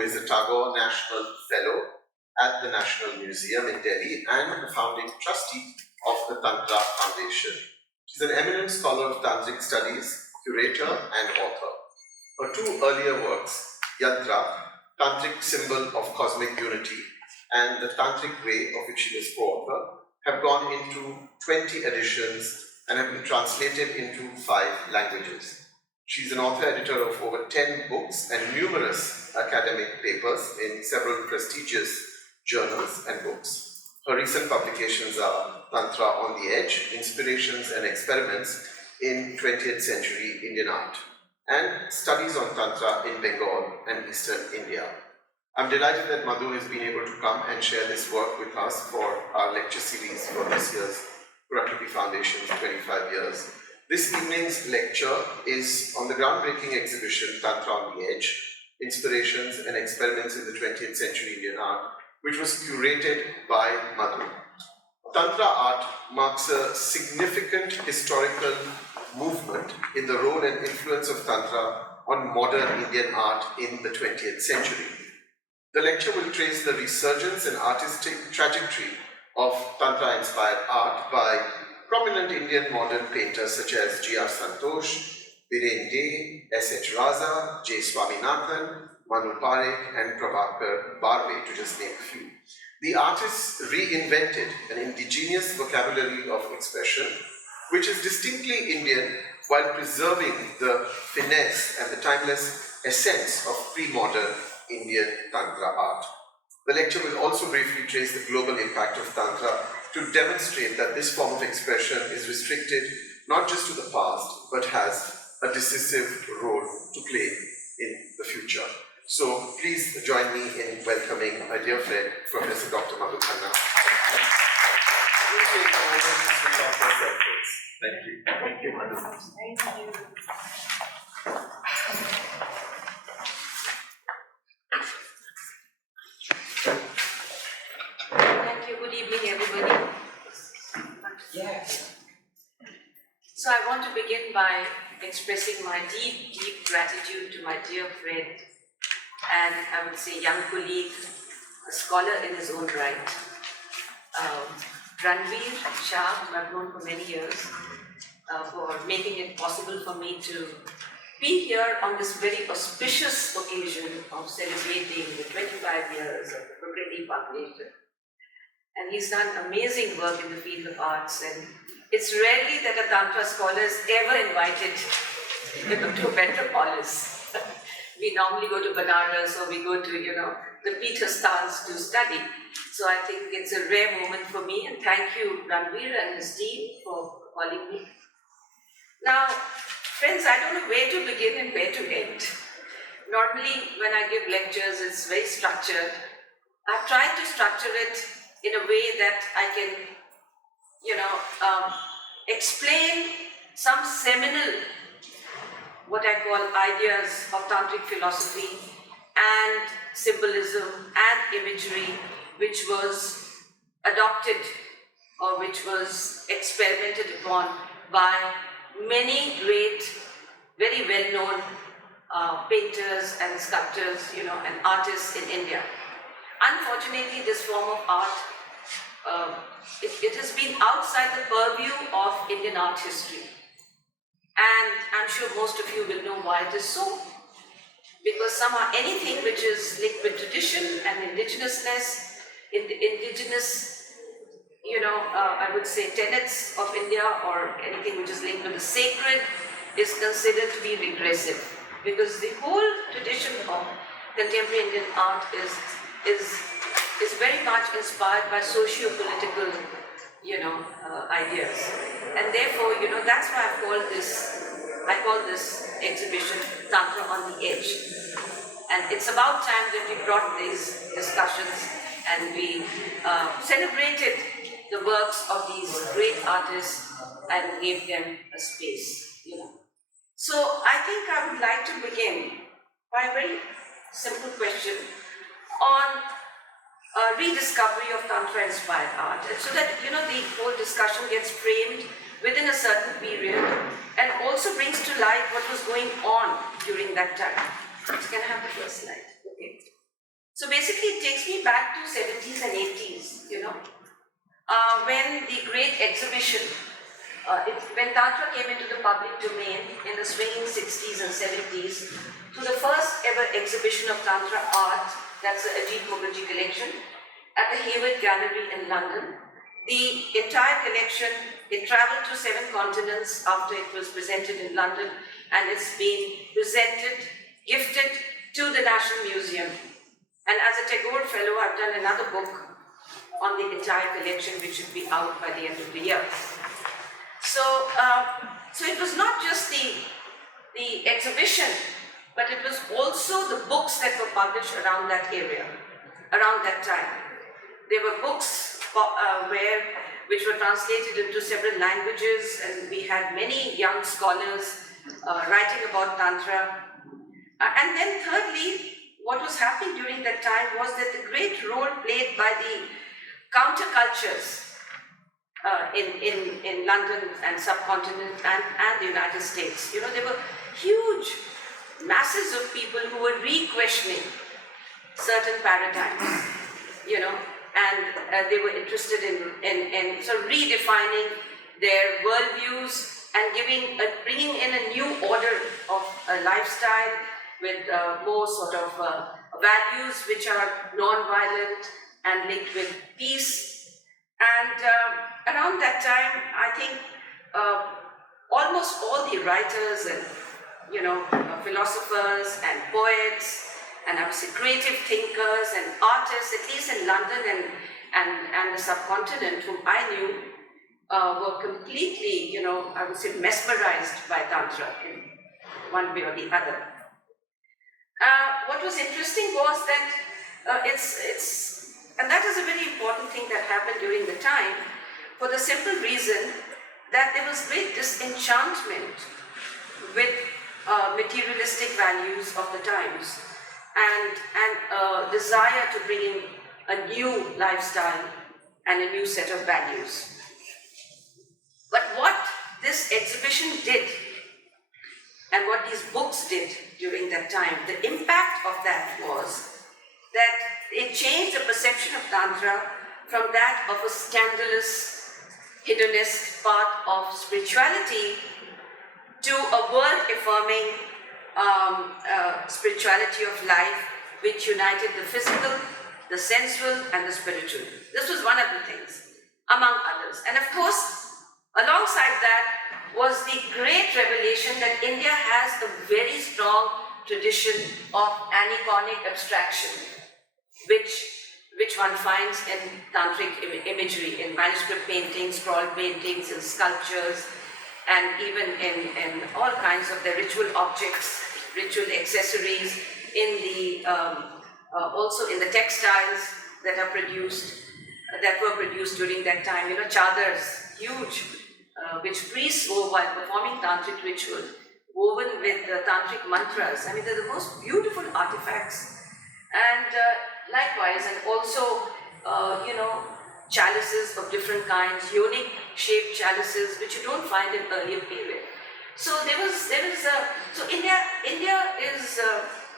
who is a Tagore National Fellow at the National Museum in Delhi and the founding trustee of the Tantra Foundation. She's an eminent scholar of Tantric studies, curator and author. Her two earlier works, Yantra, Tantric Symbol of Cosmic Unity, and The Tantric Way, of which she was co-author, have gone into 20 editions and have been translated into 5 languages. She's an author-editor of over 10 books and numerous academic papers in several prestigious journals and books. Her recent publications are Tantra on the Edge, Inspirations and Experiments in 20th Century Indian Art, and Studies on Tantra in Bengal and Eastern India. I'm delighted that Madhu has been able to come and share this work with us for our lecture series for this year's Prakriti Foundation's 25 years. This evening's lecture is on the groundbreaking exhibition Tantra on the Edge, Inspirations and Experiments in the 20th Century Indian Art, which was curated by Madhu. Tantra art marks a significant historical movement in the role and influence of Tantra on modern Indian art in the 20th century. The lecture will trace the resurgence and artistic trajectory of Tantra-inspired art by prominent Indian modern painters such as G.R. Santosh, Biren, S.H. Raza, J. Swaminathan, Manu Parekh and Prabhakar Barwe, to just name a few. The artists reinvented an indigenous vocabulary of expression, which is distinctly Indian while preserving the finesse and the timeless essence of pre-modern Indian Tantra art. The lecture will also briefly trace the global impact of Tantra to demonstrate that this form of expression is restricted not just to the past, but has a decisive role to play in the future. So please join me in welcoming my dear friend, Professor Dr. Madhu Khanna. Thank you. Thank you, Madhu. Thank you. Thank you. Good evening, everybody. Yes. So I want to begin by expressing my deep, deep gratitude to my dear friend and I would say young colleague, a scholar in his own right, Ranveer Shah, who I've known for many years, for making it possible for me to be here on this very auspicious occasion of celebrating the 25 years of the Prakriti Foundation. And he's done amazing work in the field of arts, and it's rarely that a Tantra scholar is ever invited to Metropolis. We normally go to Banaras or we go to, the Peterstans to study. So I think it's a rare moment for me, and thank you, Ranveer and his team, for calling me. Now, friends, I don't know where to begin and where to end. Normally, when I give lectures, it's very structured. I've tried to structure it in a way that I can, explain some seminal, what I call ideas of Tantric philosophy and symbolism and imagery, which was adopted or which was experimented upon by many great, very well-known painters and sculptors, and artists in India. Unfortunately, this form of art, it has been outside the purview of Indian art history. And I'm sure most of you will know why it is so. Because anything which is linked with tradition and indigenousness, indigenous, I would say tenets of India, or anything which is linked with the sacred, is considered to be regressive. Because the whole tradition of contemporary Indian art is very much inspired by socio-political, ideas. And therefore, that's why I call this exhibition Tantra on the Edge. And it's about time that we brought these discussions and we celebrated the works of these great artists and gave them a space, So I think I would like to begin by a very simple question on rediscovery of Tantra-inspired art, and so that the whole discussion gets framed within a certain period and also brings to light what was going on during that time. So can I have the first slide? Okay. So basically it takes me back to 70s and 80s, when the great exhibition, when Tantra came into the public domain in the swinging 60s and 70s, to the first ever exhibition of Tantra art, that's the Ajit Mukherjee collection, at the Hayward Gallery in London. The entire collection, it traveled to 7 continents after it was presented in London, and it's been presented, gifted to the National Museum. And as a Tagore Fellow, I've done another book on the entire collection, which should be out by the end of the year. So it was not just the exhibition, but it was also the books that were published around that area, around that time. There were books which were translated into several languages, and we had many young scholars writing about Tantra. And then thirdly, what was happening during that time was that the great role played by the countercultures in London and subcontinent and the United States. There were huge masses of people who were re-questioning certain paradigms, and they were interested in sort of redefining their worldviews and bringing in a new order of a lifestyle with more sort of values which are non-violent and linked with peace. And around that time, I think almost all the writers and philosophers and poets and I would say creative thinkers and artists, at least in London and the subcontinent, whom I knew, were completely, I would say mesmerized by Tantra in one way or the other. What was interesting was that and that is a very important thing that happened during the time, for the simple reason that there was great disenchantment with materialistic values of the times and a desire to bring in a new lifestyle and a new set of values. But what this exhibition did and what these books did during that time, the impact of that was that it changed the perception of Tantra from that of a scandalous, hedonist part of spirituality to a world-affirming spirituality of life which united the physical, the sensual, and the spiritual. This was one of the things, among others. And of course, alongside that was the great revelation that India has a very strong tradition of aniconic abstraction, which one finds in tantric imagery, in manuscript paintings, scroll paintings, in sculptures, and even in all kinds of the ritual objects, ritual accessories, in the also in the textiles that were produced during that time. Chadars, huge, which priests wore while performing tantric ritual, woven with tantric mantras. I mean, they're the most beautiful artifacts. And likewise, and also, chalices of different kinds, unique shaped chalices, which you don't find in earlier period. So so India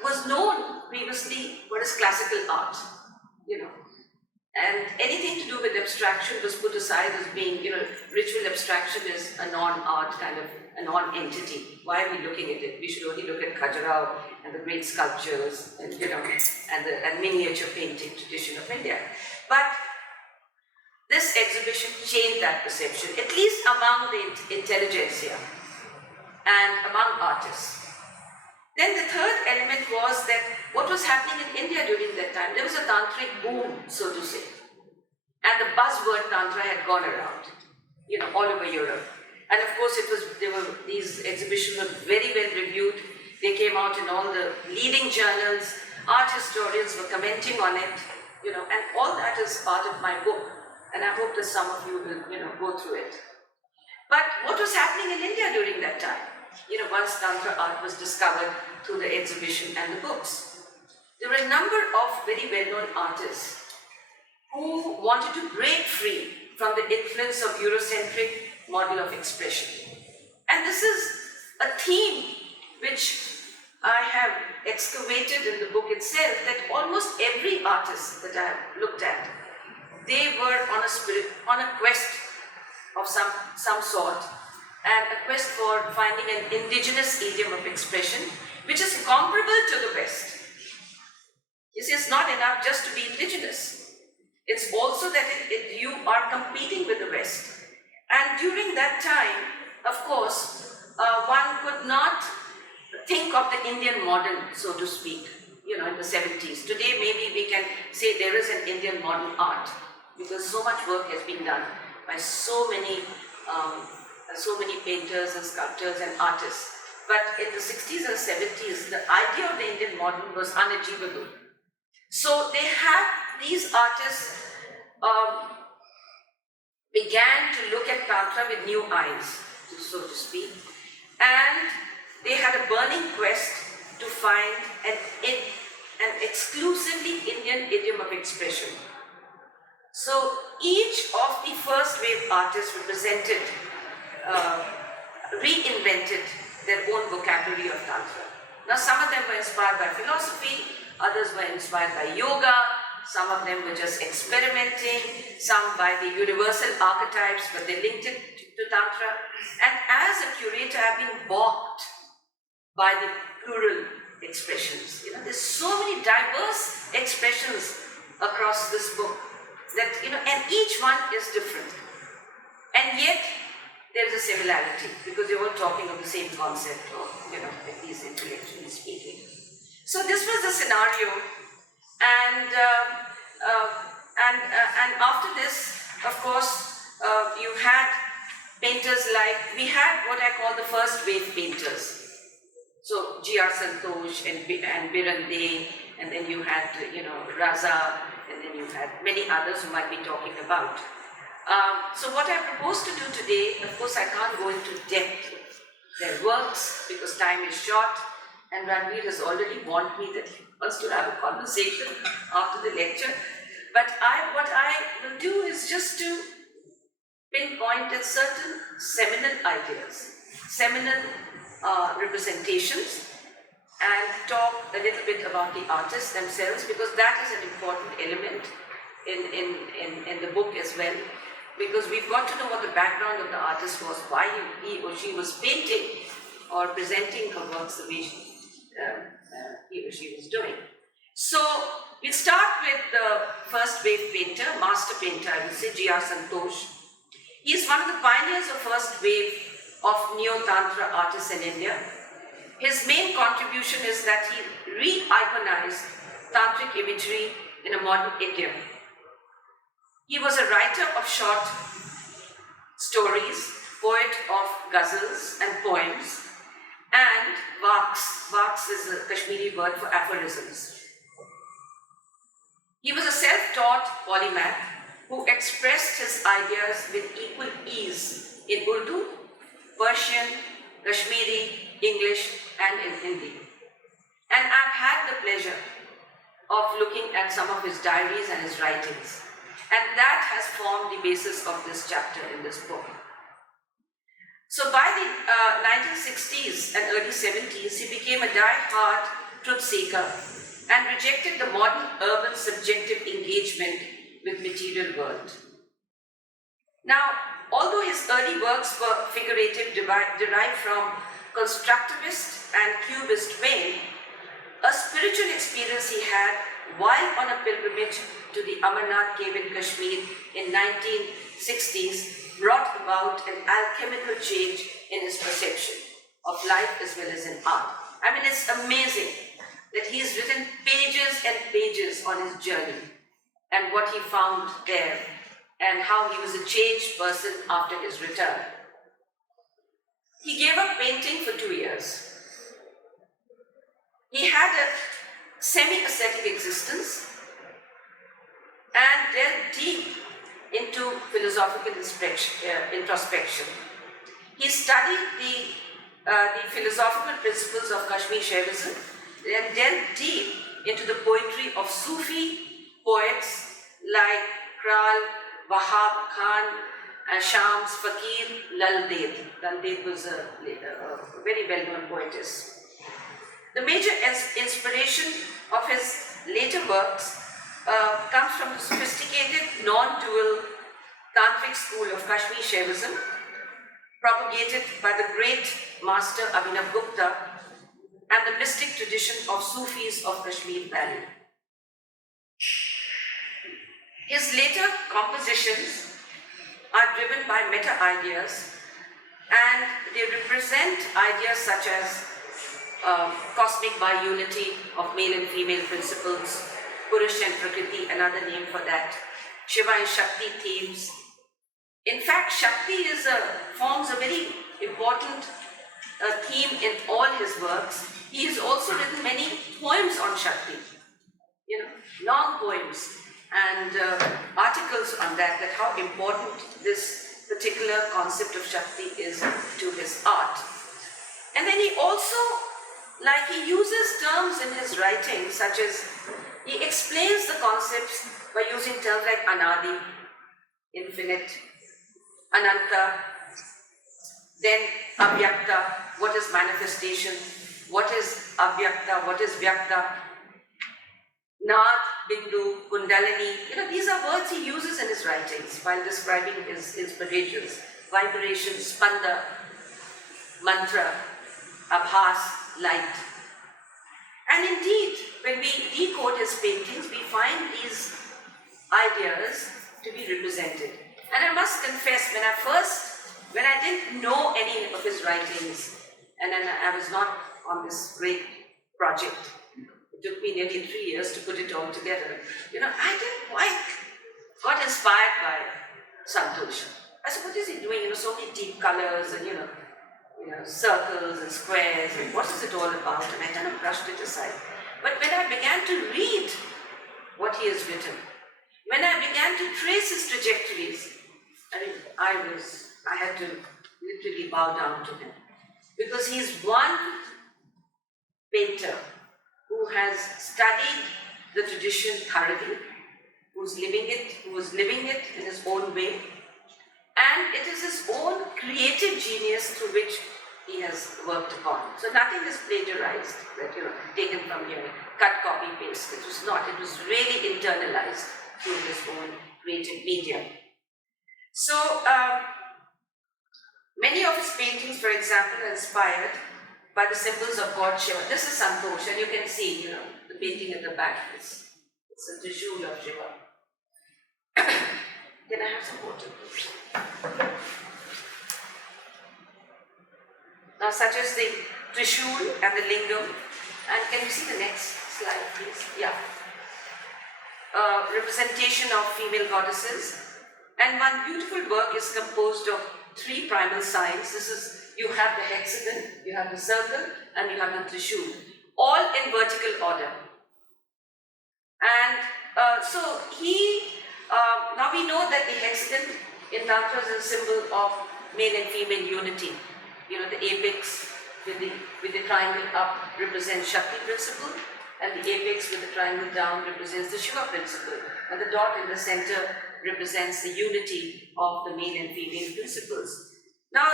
was known previously for its classical art, and anything to do with abstraction was put aside as being, ritual abstraction is a non-art kind of a non-entity. Why are we looking at it? We should only look at Khajuraho and the great sculptures and and miniature painting tradition of India. But this exhibition changed that perception, at least among the intelligentsia and among artists. Then the third element was that what was happening in India during that time, there was a tantric boom, so to say. And the buzzword Tantra had gone around, all over Europe. And of course, these exhibitions were very well reviewed. They came out in all the leading journals. Art historians were commenting on it, and all that is part of my book. And I hope that some of you will, go through it. But what was happening in India during that time? Once Tantra art was discovered through the exhibition and the books, there were a number of very well-known artists who wanted to break free from the influence of Eurocentric model of expression. And this is a theme which I have excavated in the book itself that almost every artist that I have looked at, they were on a quest of some sort, and a quest for finding an indigenous idiom of expression which is comparable to the West. You see, it's not enough just to be indigenous. It's also that you are competing with the West. And during that time, of course, one could not think of the Indian modern, so to speak, in the 70s. Today, maybe we can say there is an Indian modern art because so much work has been done by so many painters and sculptors and artists. But in the 60s and 70s, the idea of the Indian modern was unachievable. So these artists began to look at Tantra with new eyes, so to speak, and they had a burning quest to find an exclusively Indian idiom of expression. So each of the first wave artists reinvented their own vocabulary of Tantra. Now some of them were inspired by philosophy, others were inspired by yoga, some of them were just experimenting, some by the universal archetypes, but they linked it to Tantra. And as a curator, I've been balked by the plural expressions. There's so many diverse expressions across this book that, and each one is different. And yet, there's a similarity because they were talking of the same concept, or, at least intellectually speaking. So this was the scenario, and after this, of course, you had painters we had what I call the first wave painters. So G.R. Santosh and Biren, and then you had, Raza, and then you had many others who might be talking about. So what I propose to do today, of course, I can't go into depth their works because time is short, and Ranveer has already warned me that he wants to have a conversation after the lecture. But what I will do is just to pinpoint at certain seminal ideas, seminal representations, and talk a little bit about the artists themselves, because that is an important element in the book as well. Because we've got to know what the background of the artist was, why he or she was painting or presenting her works the way he or she was doing. So we'll start with the first wave painter, master painter, I would say, G.R. Santosh. He is one of the pioneers of first wave of Neo-Tantra artists in India. His main contribution is that he re-iconized Tantric imagery in a modern idiom. He was a writer of short stories, poet of ghazals and poems, and vaks. Vaks is a Kashmiri word for aphorisms. He was a self-taught polymath who expressed his ideas with equal ease in Urdu, Persian, Kashmiri, English, and in Hindi. And I've had the pleasure of looking at some of his diaries and his writings. And that has formed the basis of this chapter in this book. So by the 1960s and early 70s, he became a die-hard truth seeker and rejected the modern urban subjective engagement with material world. Now, although his early works were figurative, derived from constructivist and cubist vein, a spiritual experience he had while on a pilgrimage to the Amarnath cave in Kashmir in 1960s brought about an alchemical change in his perception of life as well as in art. I mean, it's amazing that he's written pages and pages on his journey and what he found there and how he was a changed person after his return. He gave up painting for 2 years. He had a semi-ascetic existence and delved deep into philosophical introspection. He studied the philosophical principles of Kashmir Shaivism and delved deep into the poetry of Sufi poets like Kral, Wahab Khan, Shams, Fakir, Lal Ded. Lal Ded was a very well-known poetess. The major inspiration of his later works comes from the sophisticated, non-dual Tantric school of Kashmir Shaivism, propagated by the great master Abhinav Gupta and the mystic tradition of Sufis of Kashmir Valley. His later compositions are driven by meta-ideas, and they represent ideas such as cosmic bi-unity of male and female principles, Purush and Prakriti, another name for that, Shiva and Shakti themes. In fact, Shakti forms a very important theme in all his works. He has also written many poems on Shakti, long poems and articles on that how important this particular concept of Shakti is to his art. And then he also, he uses terms in his writing such as, he explains the concepts by using terms like Anadi, infinite, Ananta, then Avyakta, what is manifestation, what is Avyakta, what is Vyakta, Nad, Bindu, Kundalini, these are words he uses in his writings while describing his inspirations, vibrations, Spanda, mantra, Abhas, light. And indeed, when we decode his paintings, we find these ideas to be represented. And I must confess, when I didn't know any of his writings, and then I was not on this great project, it took me nearly 3 years to put it all together. I didn't quite got inspired by Santosh. I said, what is he doing? So many deep colors and circles and squares, and what is it all about? And I kind of brushed it aside. But when I began to read what he has written, when I began to trace his trajectories, I had to literally bow down to him, because he's one painter who has studied the tradition thoroughly, who was living it in his own way, and it is his own creative genius through which he has worked upon. So nothing is plagiarized, taken from here, cut, copy, paste. It was not. It was really internalized through his own creative medium. So many of his paintings, for example, are inspired by the symbols of God Shiva. This is Santosh, and you can see, the painting at the back. It's a Trishul of Shiva. Can I have some water, please? Now, such as the Trishul and the Lingam. And can you see the next slide, please? Yeah. Representation of female goddesses. And one beautiful work is composed of 3 primal signs. You have the hexagon, you have the circle, and you have the Trishul, all in vertical order. And so now we know that the hexagon in Tantra is a symbol of male and female unity. The apex with the triangle up represents Shakti principle, and the apex with the triangle down represents the Shiva principle, and the dot in the center represents the unity of the male and female principles. Now,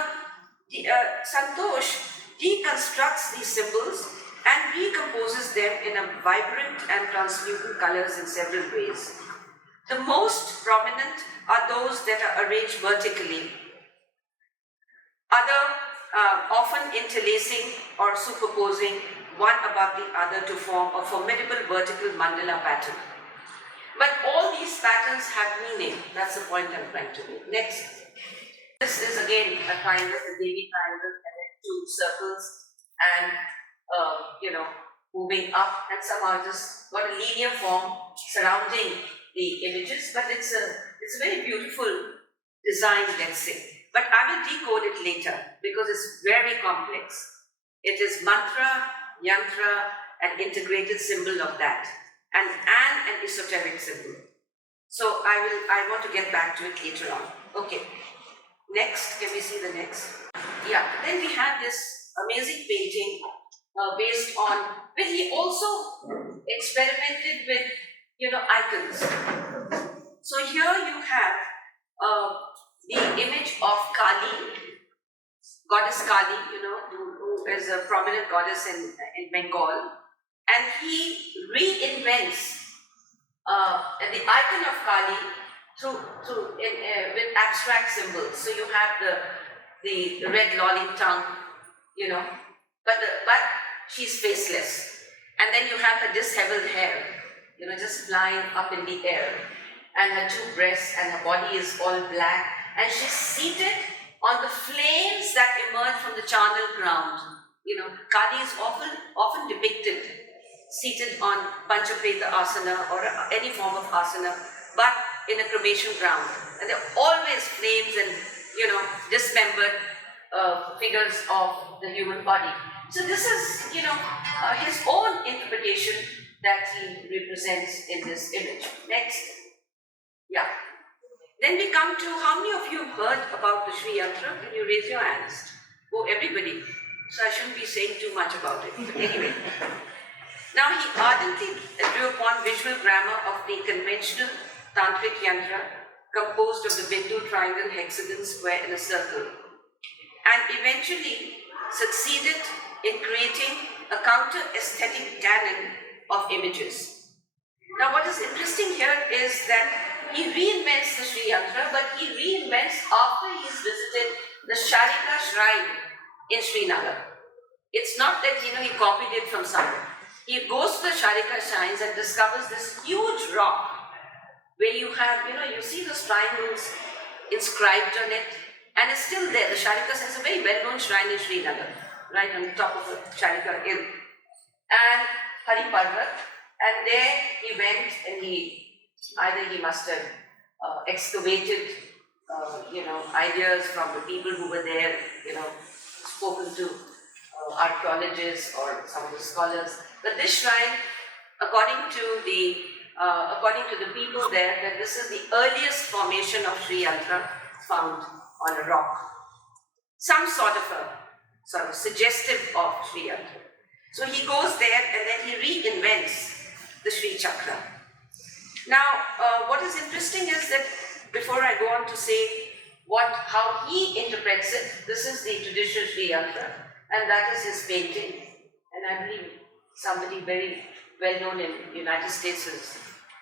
Santosh deconstructs these symbols and recomposes them in a vibrant and translucent colors in several ways. The most prominent are those that are arranged vertically, often interlacing or superposing one above the other to form a formidable vertical mandala pattern. But all these patterns have meaning. That's the point I'm trying to make. Next. This is again a triangle, a Devi triangle, and then 2 circles, and moving up, and somehow just got a linear form surrounding the images. But it's a very beautiful design, let's say. But I will decode it later because it's very complex. It is mantra, yantra, an integrated symbol of that, and an esoteric symbol. So I want to get back to it later on. Okay. Next, can we see the next? Yeah. Then we have this amazing painting based on, but he also experimented with icons. So here you have the image of Kali, goddess Kali, who is a prominent goddess in Bengal, and he reinvents the icon of Kali with abstract symbols. So you have the red lolling tongue, but she's faceless, and then you have her disheveled hair, just flying up in the air, and her two breasts, and her body is all black, and she's seated on the flames that emerge from the charnel ground. Kali is often depicted seated on Panchapreta asana or any form of asana, but in a cremation ground. And there are always flames and, dismembered figures of the human body. So this is, his own interpretation that he represents in this image. Next. Yeah. Then we come to, how many of you have heard about the Sri Yantra? Can you raise your hands? Oh, everybody. So I shouldn't be saying too much about it. But anyway. Now he ardently drew upon visual grammar of the conventional Tantric Yantra, composed of the Bindu, triangle, hexagon, square, and a circle, and eventually succeeded in creating a counter-aesthetic canon of images. Now what is interesting here is that he reinvents the Sri Yantra, but he reinvents after he's visited the Sharika shrine in Srinagar. It's not that he copied it from somewhere. He goes to the Sharika shrines and discovers this huge rock where you have, you see those triangles inscribed on it, and it's still there. The Sharikas has a very well-known shrine in Srinagar, right on the top of the Sharika hill. And Hari Parvat, and there he went and he must have excavated, ideas from the people who were there, spoken to archaeologists or some of the scholars. But this shrine, according to the people there, that this is the earliest formation of Sri Yantra found on a rock. Some sort of suggestive of Sri Yantra. So he goes there and then he reinvents the Sri Chakra. Now, what is interesting is that before I go on to say how he interprets it, this is the traditional Sri Yantra, and that is his painting. And I believe somebody very well known in the United States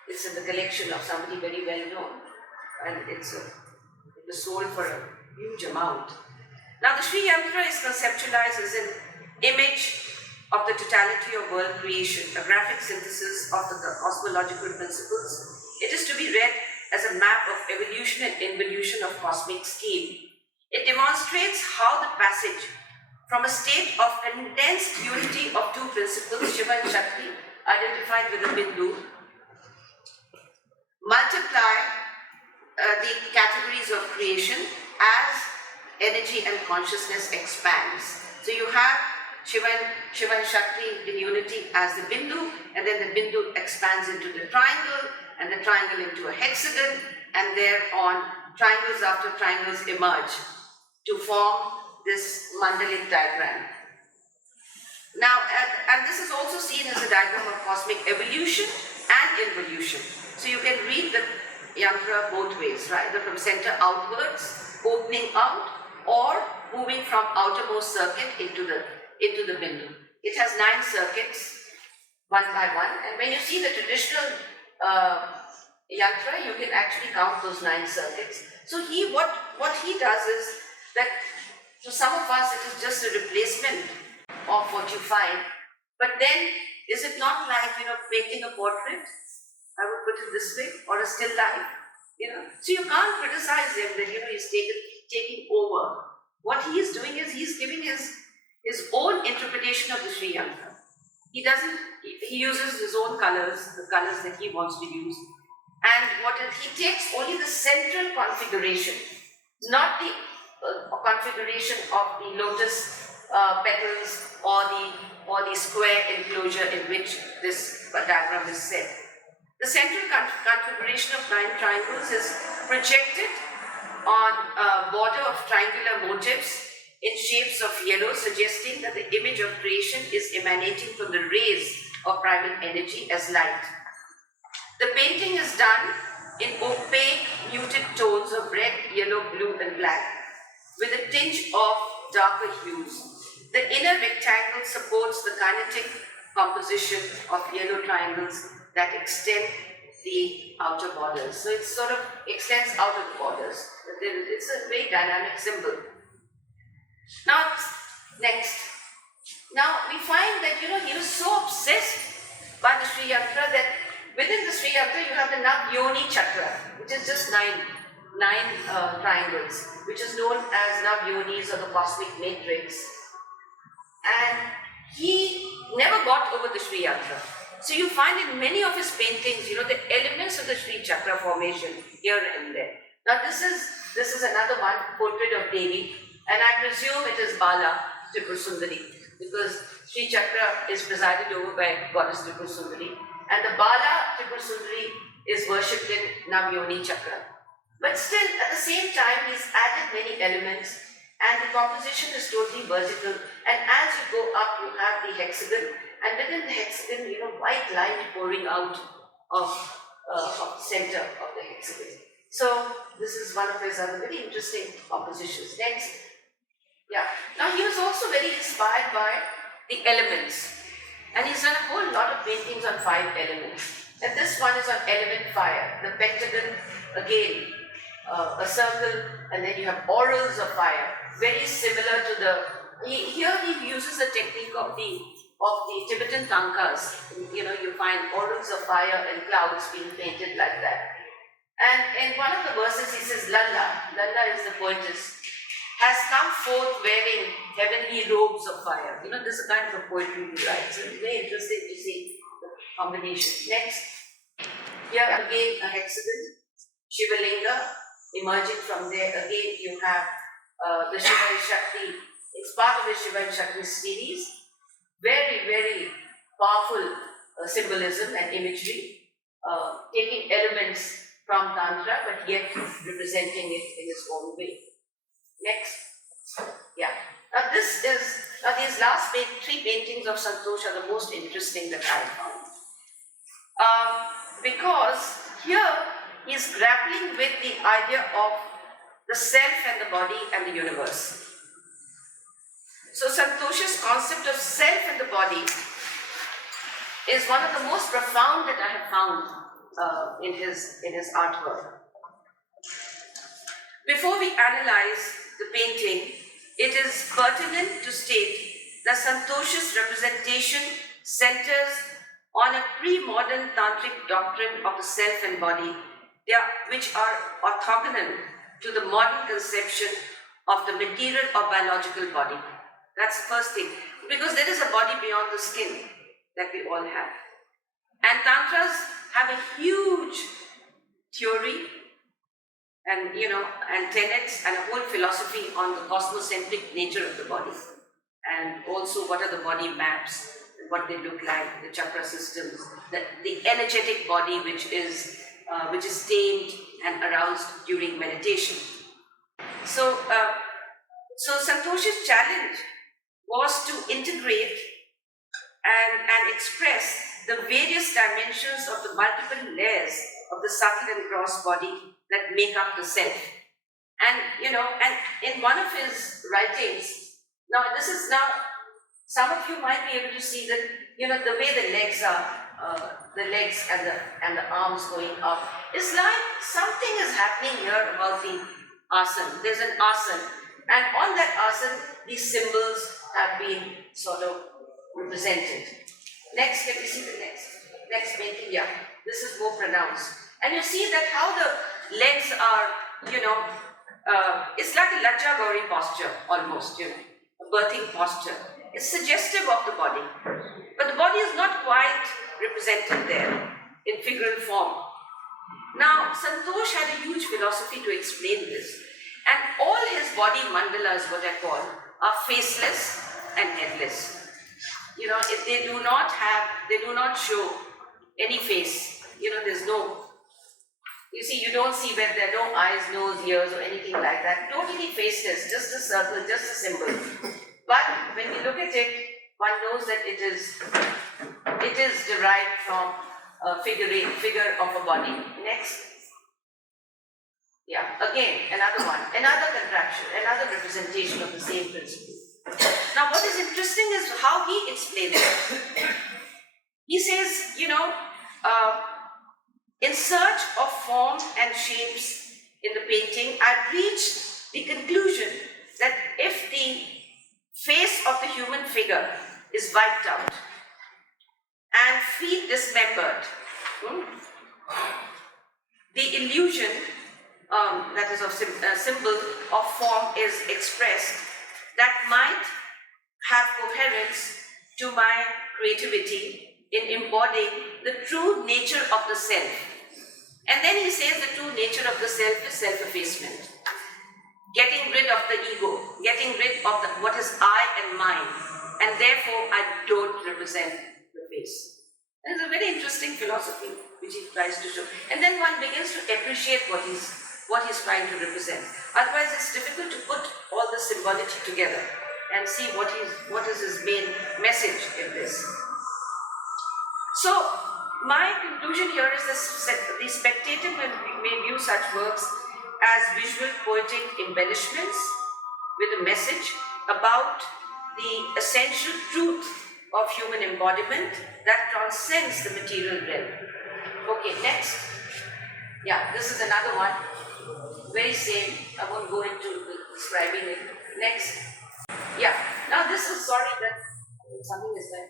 it's in the collection of somebody very well known, and it was sold for a huge amount. Now the Sri Yantra is conceptualized as an image of the totality of world creation, a graphic synthesis of the cosmological principles. It is to be read as a map of evolution and involution of cosmic scheme. It demonstrates how the passage from a state of condensed unity of two principles, Shiva and Shakti, identified with a Bindu, multiply the categories of creation as energy and consciousness expands. So you have Shiva and Shakti in unity as the Bindu, and then the Bindu expands into the triangle, and the triangle into a hexagon, and thereon triangles after triangles emerge to form this mandalic diagram. Now, and this is also seen as a diagram of cosmic evolution and involution. So you can read the yantra both ways, right? Either from center outwards, opening out, or moving from outermost circuit into the bindu. It has 9 circuits, one by one, and when you see the traditional yantra, you can actually count those 9 circuits. So what he does is that to some of us it is just a replacement of what you find. But then, is it not like, painting a portrait? I would put it this way, or a still life, So you can't criticize him that, he's taking over. What he is doing is he's giving his own interpretation of the Sri Yantra. He uses his own colors, the colors that he wants to use. And he takes only the central configuration, not the configuration of the lotus petals or the square enclosure in which this diagram is set. The central configuration of 9 triangles is projected on a border of triangular motifs in shapes of yellow, suggesting that the image of creation is emanating from the rays of primal energy as light. The painting is done in opaque, muted tones of red, yellow, blue, and black, with a tinge of darker hues The inner rectangle supports the kinetic composition of yellow triangles that extend the outer borders. So it sort of extends out of the borders. It's a very dynamic symbol. Now, next. Now we find that he was so obsessed by the Sri Yantra that within the Sri Yantra you have the Nav-Yoni chakra, which is just nine triangles, which is known as Nav-Yonis or the cosmic matrix. And he never got over the Sri Yantra. So you find in many of his paintings, the elements of the Sri Chakra formation here and there. Now this is another one, portrait of Devi, and I presume it is Bala Tripura Sundari, because Sri Chakra is presided over by Goddess Tripura Sundari, and the Bala Tripura Sundari is worshipped in Nav-Yoni Chakra. But still, at the same time, he's added many elements, and the composition is totally vertical. And as you go up, you have the hexagon, and within the hexagon, white light pouring out of the center of the hexagon. So this is one of his other very interesting compositions. Next. Yeah. Now he was also very inspired by the elements, and he's done a whole lot of paintings on 5 elements. And this one is on element fire. The pentagon, again, a circle, and then you have orals of fire, very similar to here he uses the technique of the Tibetan tankas. You find orals of fire and clouds being painted like that. And in one of the verses he says, Lalla is the poetess, has come forth wearing heavenly robes of fire. This is a kind of a poetry he writes. So it's very interesting to see the combination. Next, here again a hexagon, Shivalinga. Emerging from there, again you have the Shiva and Shakti. It's part of the Shiva and Shakti series. Very, very powerful symbolism and imagery, taking elements from Tantra, but yet representing it in its own way. Next. Yeah. Now these last 3 paintings of Santosh are the most interesting that I found. Because here he is grappling with the idea of the self and the body and the universe. So Santosh's concept of self and the body is one of the most profound that I have found in his artwork. Before we analyze the painting, it is pertinent to state that Santosh's representation centers on a pre-modern tantric doctrine of the self and body, which are orthogonal to the modern conception of the material or biological body. That's the first thing, because there is a body beyond the skin that we all have. And Tantras have a huge theory and tenets and a whole philosophy on the cosmocentric nature of the body, and also what are the body maps, what they look like, the chakra systems, the energetic body which is tamed and aroused during meditation. So Santosh's challenge was to integrate and express the various dimensions of the multiple layers of the subtle and gross body that make up the self. And in one of his writings, some of you might be able to see that the way the legs are, the legs and the arms going up, it's like something is happening here about the asana. There's an asana, and on that asana, these symbols have been sort of represented. Next, can we see the next painting? Yeah, this is more pronounced, and you see that how the legs are, it's like a Lajja Gauri posture almost, a birthing posture. It's suggestive of the body, but the body is not quite represented there in figural form. Now, Santosh had a huge philosophy to explain this, and all his body mandalas, what I call, are faceless and headless. If they do not show any face. There's no. You see, you don't see where there are no eyes, nose, ears, or anything like that. Totally faceless, just a circle, just a symbol. But when we look at it, one knows that it is derived from a figure of a body. Next. Yeah, again, another one, another contraction, another representation of the same principle. Now, what is interesting is how he explains it. He says, in search of form and shapes in the painting, I've reached the conclusion that if the face of the human figure is wiped out and feet dismembered, the illusion that is of symbol of form is expressed, that might have coherence to my creativity in embodying the true nature of the self. And then he says the true nature of the self is self-effacement. Getting rid of the ego, getting rid of what is I and mine, and therefore I don't represent the face. It's a very interesting philosophy which he tries to show. And then one begins to appreciate what he's trying to represent. Otherwise it's difficult to put all the symbology together and see what is his main message in this. So my conclusion here is that the spectator may view such works as visual poetic embellishments with a message about the essential truth of human embodiment that transcends the material realm. Okay, next. Yeah, this is another one. Very same. I won't go into describing it. Next. Yeah. Now this is, sorry that something is there.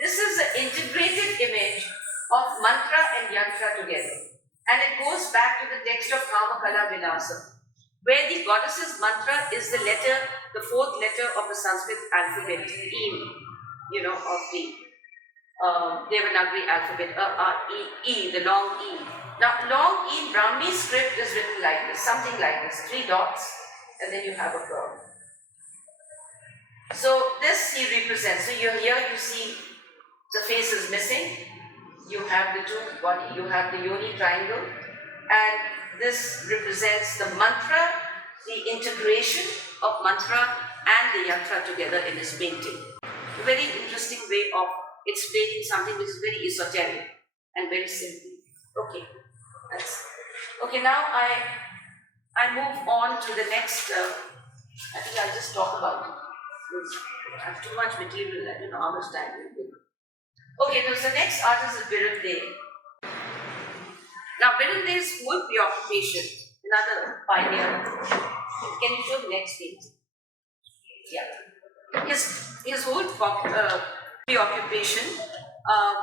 This is an integrated image of mantra and yantra together. And it goes back to the text of Kamakala Vilasa, where the goddess's mantra is the letter, the fourth letter of the Sanskrit alphabet, of the Devanagari alphabet, E, the long E. Now, long E in Brahmi script is written like this, something like this, 3 dots, and then you have a curve. So this he represents. So here you see the face is missing. You have the two body, you have the yoni triangle, and this represents the mantra, the integration of mantra and the yantra together in his painting. A very interesting way of explaining something which is very esoteric and very simple. Okay, now I move on to the next, I think I'll just talk about it. I have too much material, I don't know how much time will give. Okay, so the next artist is Biren. Now, Biren's whole preoccupation, another pioneer. Can you show the next page? Yeah. His whole preoccupation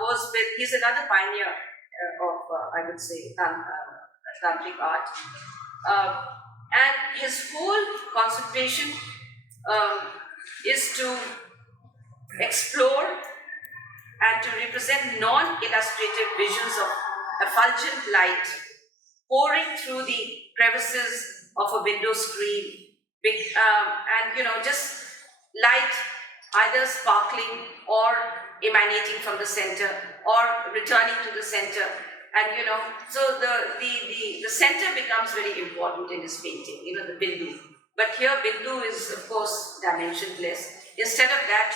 was with, he's another pioneer of, I would say, tantric art. And his whole concentration is to explore and to represent non-illustrative visions of effulgent light pouring through the crevices of a window screen, and just light either sparkling or emanating from the center or returning to the center, and so the center becomes very important in his painting, the bindu. But here bindu is of course dimensionless. Instead of that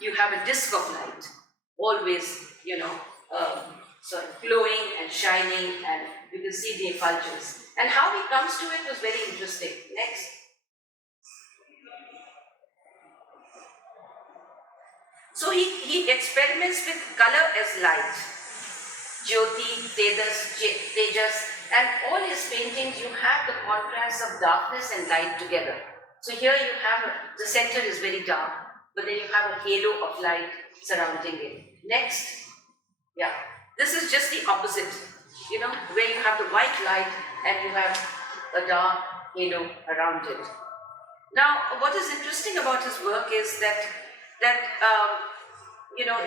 you have a disc of light, always, glowing and shining, and you can see the effulgence. And how he comes to it was very interesting. Next. So he experiments with color as light. Jyoti, Tejas, and all his paintings you have the contrast of darkness and light together. So here you have, the center is very dark, but then you have a halo of light surrounding it. Next. Yeah. This is just the opposite, where you have the white light and you have a dark halo around it. Now, what is interesting about his work is that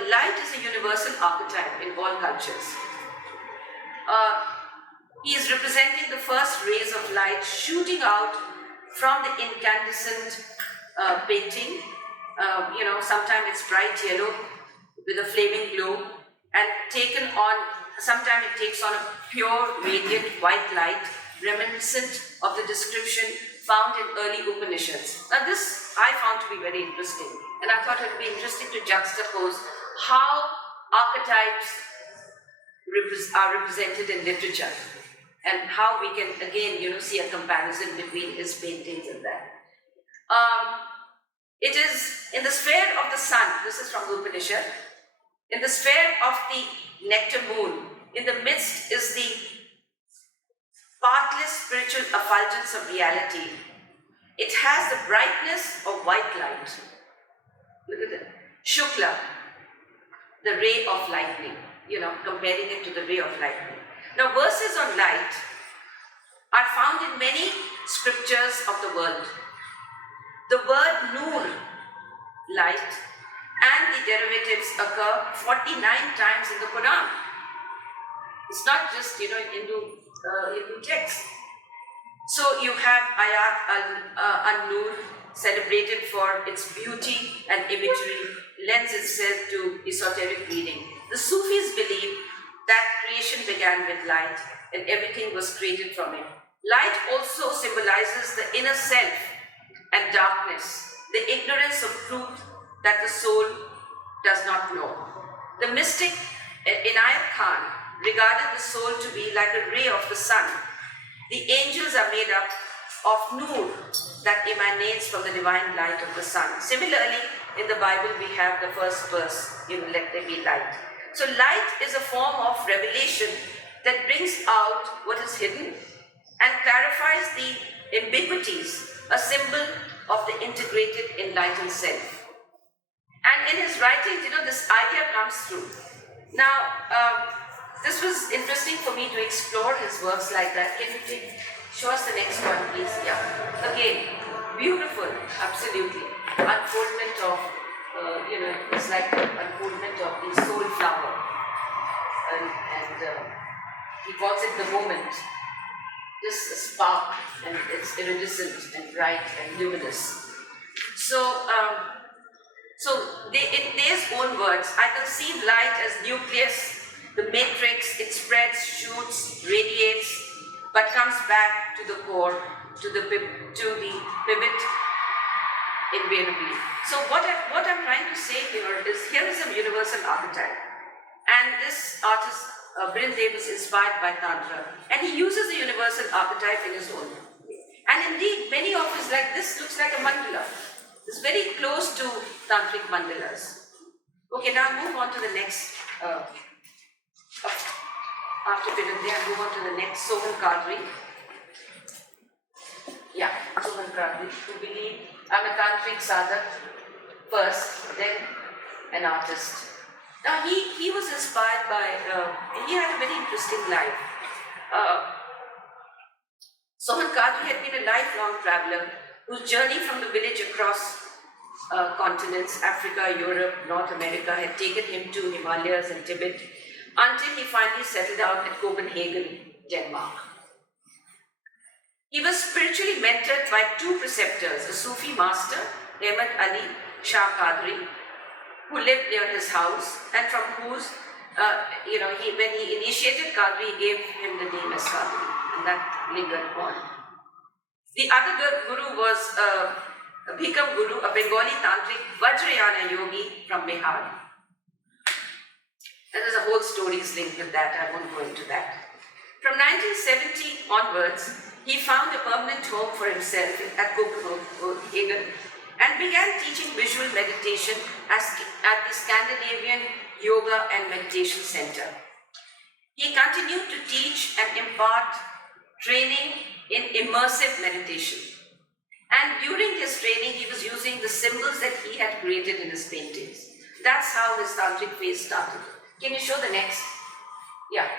light is a universal archetype in all cultures. He is representing the first rays of light shooting out from the incandescent painting. Sometimes it's bright yellow with a flaming glow, and sometimes it takes on a pure, radiant white light, reminiscent of the description found in early Upanishads. Now this I found to be very interesting, and I thought it would be interesting to juxtapose how archetypes are represented in literature, and how we can again, see a comparison between his paintings and that. It is in the sphere of the sun, this is from the Upanishad, in the sphere of the nectar moon, in the midst is the partless spiritual effulgence of reality. It has the brightness of white light. Look at that. Shukla, the ray of lightning, comparing it to the ray of lightning. Now, verses on light are found in many scriptures of the world. The word Noor, light, and the derivatives occur 49 times in the Quran. It's not just, in Hindu text. So you have Ayat al-Nur, celebrated for its beauty and imagery, lends itself to esoteric reading. The Sufis believe that creation began with light and everything was created from it. Light also symbolizes the inner self and darkness, the ignorance of truth that the soul does not know. The mystic Inayat Khan regarded the soul to be like a ray of the sun. The angels are made up of Noor that emanates from the divine light of the sun. Similarly, in the Bible we have the first verse, let there be light. So light is a form of revelation that brings out what is hidden and clarifies the ambiguities, a symbol of the integrated enlightened self. And in his writings, this idea comes through. Now, this was interesting for me to explore his works like that. Can you show us the next one, please? Yeah. Again, beautiful, absolutely. Unfoldment of, it's like the unfoldment of the soul flower. And he calls it the moment. Just a spark, and it's iridescent and bright and luminous. So, in their own words, I conceive light as nucleus, the matrix. It spreads, shoots, radiates, but comes back to the core, to the pivot invariably. So what I'm trying to say here is a universal archetype, and this artist Biren was inspired by Tantra, and he uses the universal archetype in his own way. And indeed, many of his, like this, looks like a mandala. It's very close to tantric mandalas. Okay, now move on to the next. After Biren, I move on to the next, Sohan Kadri. Yeah, Sohan Kadri, who believe I'm a tantric sadhak first, then an artist. Now he was inspired by, he had a very interesting life. Sohan Kadri had been a lifelong traveler whose journey from the village across continents, Africa, Europe, North America, had taken him to Himalayas and Tibet until he finally settled down at Copenhagen, Denmark. He was spiritually mentored by two preceptors, a Sufi master, Ahmed Ali Shah Kadri, who lived near his house, and from whose, when he initiated Kadri, he gave him the name as Kadri, and that lingered on. The other guru was a Bhikam Guru, a Bengali tantric Vajrayana yogi from Bihar. And there's a whole stories linked with that, I won't go into that. From 1970 onwards, he found a permanent home for himself at Copenhagen and began teaching visual meditation at the Scandinavian Yoga and Meditation Center. He continued to teach and impart training in immersive meditation. And during his training, he was using the symbols that he had created in his paintings. That's how his tantric phase started. Can you show the next? Yeah,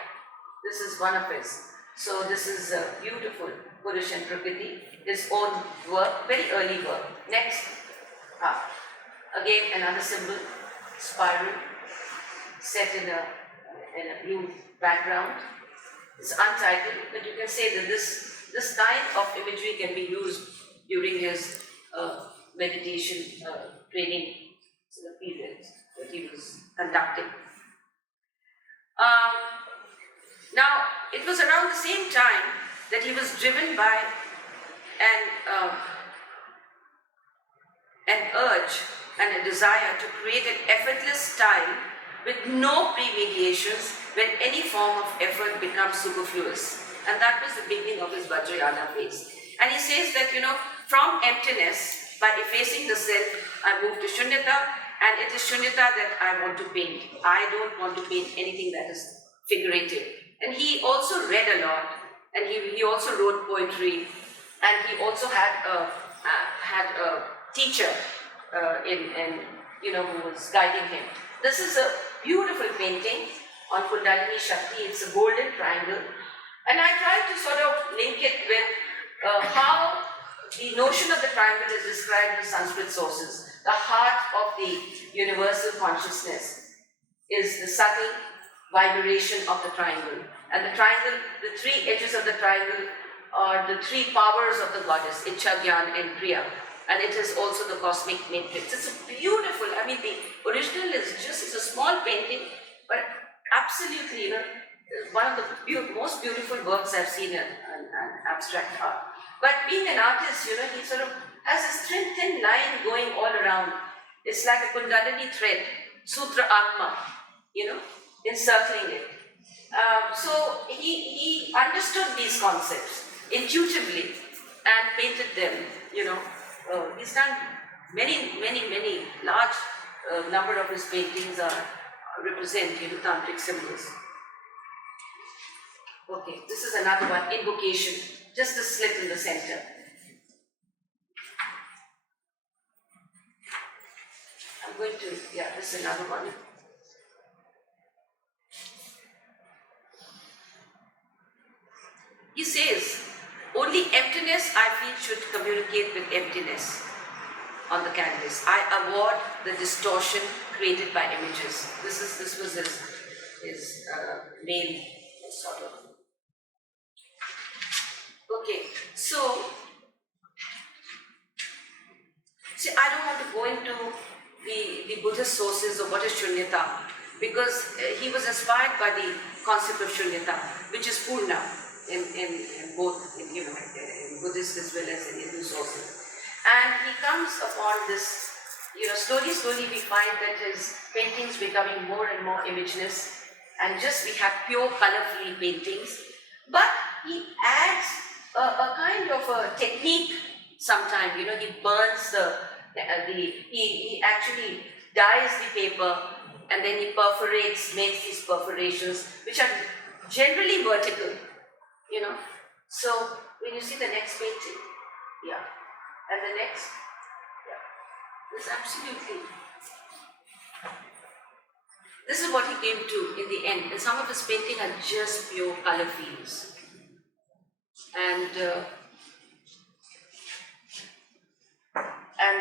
this is one of his. So this is beautiful, Purush and Prakriti, his own work, very early work. Next. Again, another symbol, spiral, set in a blue background. It's untitled, but you can say that this kind of imagery can be used during his meditation training period that he was conducting. Now, it was around the same time that he was driven by an urge and a desire to create an effortless style with no premediations when any form of effort becomes superfluous. And that was the beginning of his Vajrayana phase. And he says that, from emptiness, By effacing the self, I move to Shunyata, and it is Shunyata that I want to paint. I don't want to paint anything that is figurative. And he also read a lot, and he also wrote poetry, and he also had a teacher who was guiding him. This is a beautiful painting on Kundalini Shakti. It's a golden triangle, and I tried to sort of link it with how the notion of the triangle is described in Sanskrit sources. The heart of the universal consciousness is the subtle vibration of the triangle. And the triangle, the three edges of the triangle are the three powers of the goddess, Ichha, Gyan and Kriya. And it is also the cosmic matrix. It's a beautiful, the original it's a small painting, but absolutely, one of the most beautiful works I've seen in abstract art. But being an artist, he sort of has this thin line going all around. It's like a Kundalini thread, Sutra Atma, encircling it. So he understood these concepts intuitively and painted them, he's done many large number of his paintings represent, tantric symbols. Okay, this is another one, invocation, just a slit in the center. I'm going to, this is another one. He says, only emptiness I feel should communicate with emptiness on the canvas. I avoid the distortion created by images. This was his main sort of. Okay, so see, I don't want to go into the Buddhist sources of what is Shunyata, because he was inspired by the concept of Shunyata, which is Purna in both in Buddhist as well as in Hindu sources. And he comes upon this, slowly we find that his paintings becoming more and more imageless, and just we have pure color-free paintings. But he adds a kind of a technique sometimes, he burns he actually dyes the paper, and then he makes these perforations, which are generally vertical, So when you see the next painting, and the next, this absolutely. This is what he came to in the end, and some of his paintings are just pure color fields. And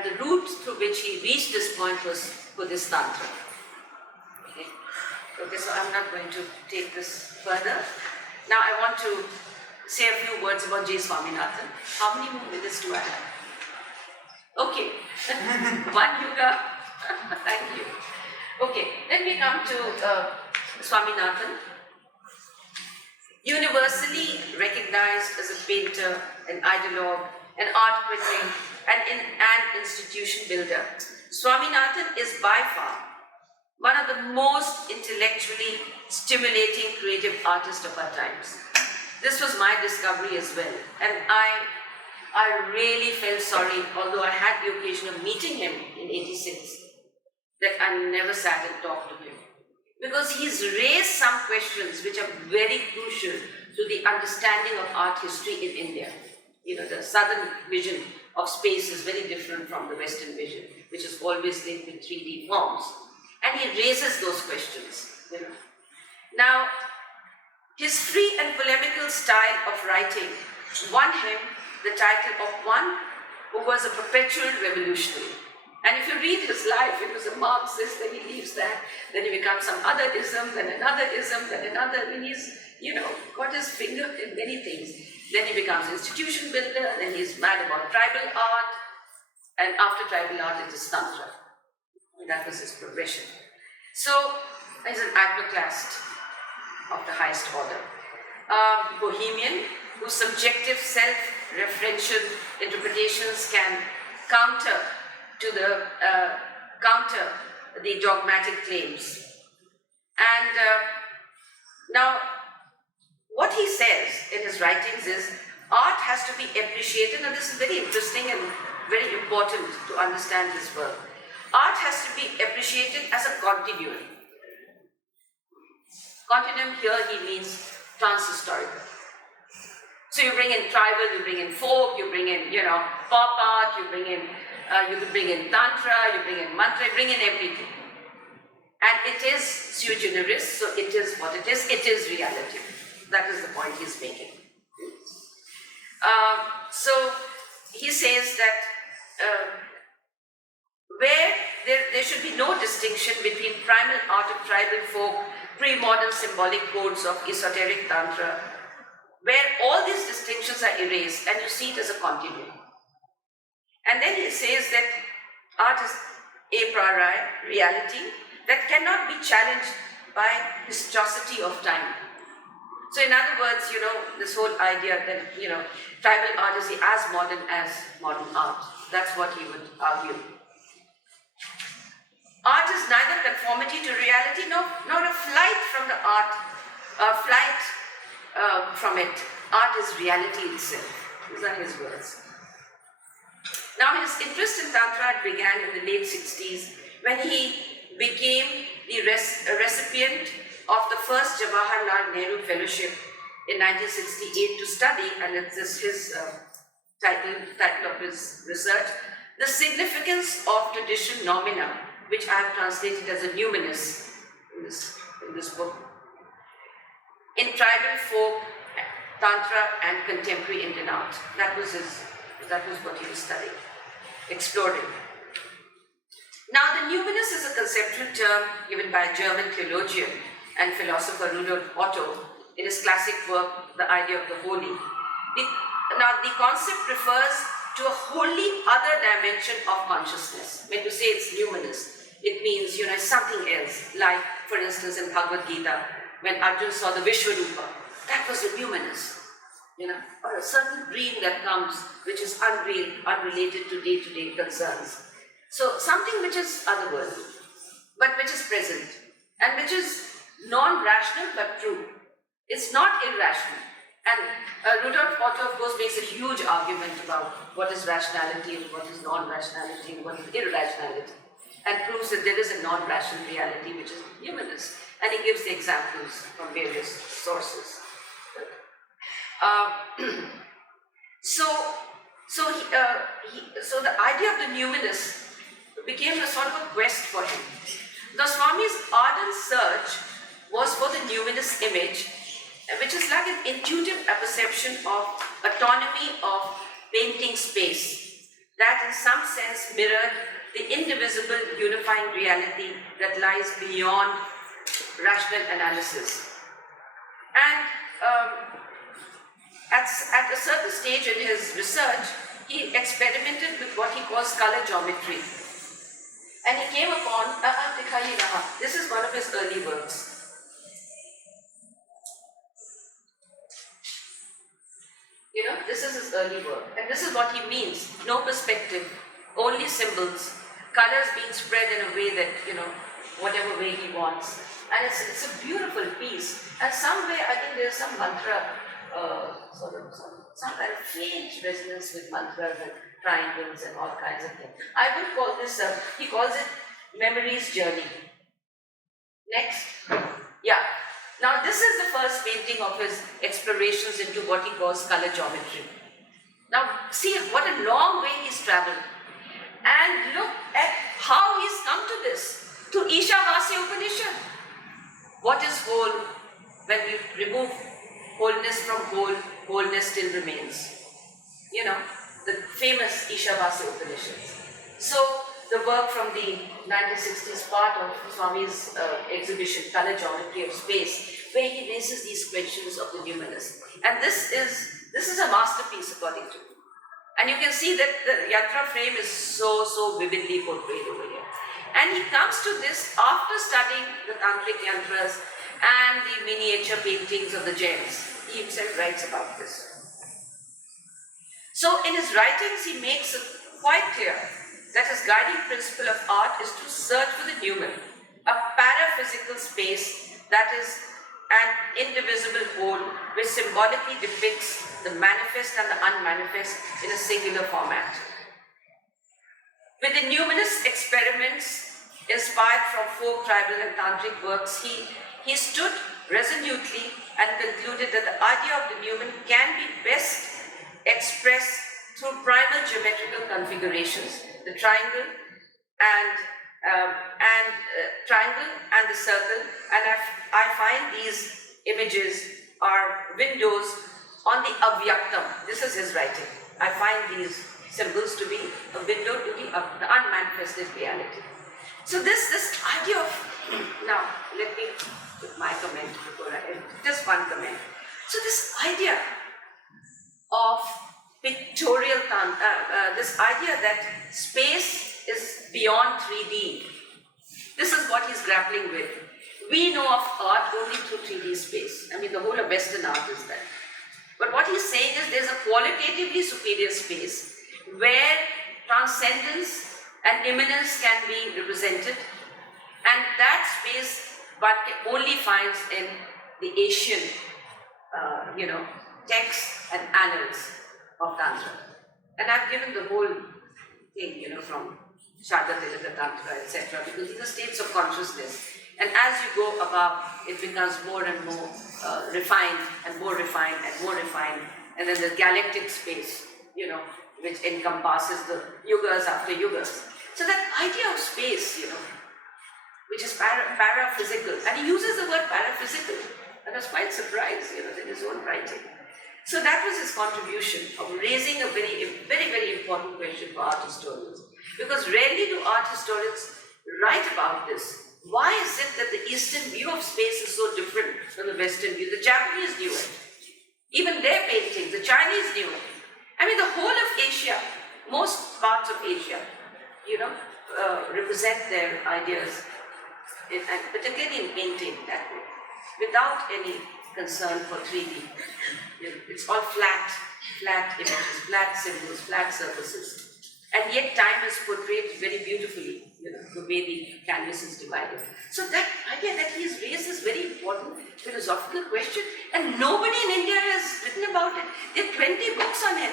the route through which he reached this point was Buddhist Tantra. Okay, so I'm not going to take this further. Now I want to say a few words about J. Swaminathan. How many more minutes do I have? Okay, one yoga. Thank you. Okay, then we come to Swaminathan. Universally recognized as a painter, an ideologue, an art critic, and an institution builder, Swaminathan is by far one of the most intellectually stimulating creative artists of our times. This was my discovery as well, and I really felt sorry, although I had the occasion of meeting him in '86, that I never sat and talked to him. Because he's raised some questions which are very crucial to the understanding of art history in India. The southern vision of space is very different from the western vision, which is always linked with 3D forms. And he raises those questions, Now, his free and polemical style of writing won him the title of one who was a perpetual revolutionary. And if you read his life, it was a Marxist, then he leaves that, then he becomes some other ism, then another ism, then another, and he's, got his finger in many things. Then he becomes institution builder, then he's mad about tribal art, and after tribal art it is Tantra. And that was his progression. So, he's an iconoclast of the highest order. Bohemian, whose subjective self-referential interpretations can counter the dogmatic claims. And now, what he says in his writings is, art has to be appreciated, and this is very interesting, and very important to understand his work. Art has to be appreciated as a continuum. Continuum here he means trans-historical. So you bring in tribal, you bring in folk, you bring in, pop art, you bring in, you could bring in tantra, you bring in mantra, you bring in everything. And it is sui generis, so it is what it is reality. That is the point he's making. So he says that where there should be no distinction between primal art of tribal folk, pre-modern symbolic codes of esoteric tantra, where all these distinctions are erased and you see it as a continuum. And then he says that art is a priori, reality, that cannot be challenged by historicity of time. So in other words, this whole idea that, tribal art is as modern as modern art. That's what he would argue. Art is neither conformity to reality nor a flight from the art, from it. Art is reality itself. These are his words. Now his interest in Tantra began in the late 60s when he became the recipient of the first Jawaharlal Nehru Fellowship in 1968 to study, and it's his title of his research, the significance of tradition nomina, which I have translated as a numinous in this book, in tribal folk, Tantra and contemporary Indian art. That was what he was studying, exploring. Now, the numinous is a conceptual term given by a German theologian and philosopher Rudolf Otto in his classic work, The Idea of the Holy. The concept refers to a wholly other dimension of consciousness. When you say it's numinous, it means, it's something else. Like, for instance, in Bhagavad Gita, when Arjuna saw the Vishwarupa, that was a numinous, or a certain dream that comes which is unreal, unrelated to day-to-day concerns. So something which is otherworldly, but which is present, and which is non-rational but true. It's not irrational. And Rudolf Otto, of course, makes a huge argument about what is rationality and what is non-rationality and what is irrationality, and proves that there is a non-rational reality which is numinous. And he gives the examples from various sources. So the idea of the numinous became a sort of a quest for him. The Swami's ardent search was for the numinous image, which is like an intuitive perception of autonomy of painting space that in some sense mirrored the indivisible unifying reality that lies beyond rational analysis. And at a certain stage in his research, he experimented with what he calls color geometry. And he came upon, this is one of his early works. This is his early work. And this is what he means. No perspective, only symbols, colors being spread in a way that, whatever way he wants. And it's a beautiful piece. And somewhere, I think there's some mantra, some kind of faint resonance with mantras and triangles and all kinds of things. I would call this, he calls it memory's journey. Next. Yeah. Now this is the first painting of his explorations into what he calls color geometry. Now see what a long way he's traveled. And look at how he's come to this. To Ishavasya Upanishad. What is whole? When we remove wholeness from whole, wholeness still remains. The famous Ishavasya Upanishads. So the work from the 1960s part of Swami's exhibition, Color Geometry of Space, where he raises these questions of the numinous. And this is a masterpiece according to me. And you can see that the yantra frame is so vividly portrayed over here. And he comes to this after studying the tantric yantras and the miniature paintings of the Jains. He himself writes about this. So in his writings, he makes it quite clear that his guiding principle of art is to search for the numen, a paraphysical space that is an indivisible whole which symbolically depicts the manifest and the unmanifest in a singular format. With the numerous experiments inspired from folk, tribal and tantric works, he stood resolutely and concluded that the idea of the numen can be best expressed through primal geometrical configurations, the triangle and the circle, and I find these images are windows on the avyaktam. This is his writing. I find these symbols to be a window to the unmanifested reality. So this idea of, now let me put my comment before I end, just one comment. So this idea of pictorial this idea that space is beyond 3D, this is what he's grappling with. We know of art only through 3D space. I mean, the whole of Western art is that. But what he's saying is there's a qualitatively superior space where transcendence and immanence can be represented, and that space one can only finds in the Asian, texts and annals of Tantra. And I've given the whole thing, from Shadatilaka Tantra, etc., because these are states of consciousness. And as you go above, it becomes more and more refined and more refined and more refined. And then the galactic space, which encompasses the yugas after yugas. So that idea of space, which is paraphysical, and he uses the word paraphysical. I was quite surprised, in his own writing. So that was his contribution of raising a very, very, very important question for art historians. Because rarely do art historians write about this. Why is it that the Eastern view of space is so different from the Western view? The Japanese knew it. Even their paintings, the Chinese knew it. I mean, the whole of Asia, most parts of Asia, represent their ideas, and particularly in painting that way, without any concern for 3D. It's all flat images, flat symbols, flat surfaces. And yet time is portrayed very beautifully, the way the canvas is divided. So that idea that he has raised this very important philosophical question, and nobody in India has written about it. There are 20 books on him.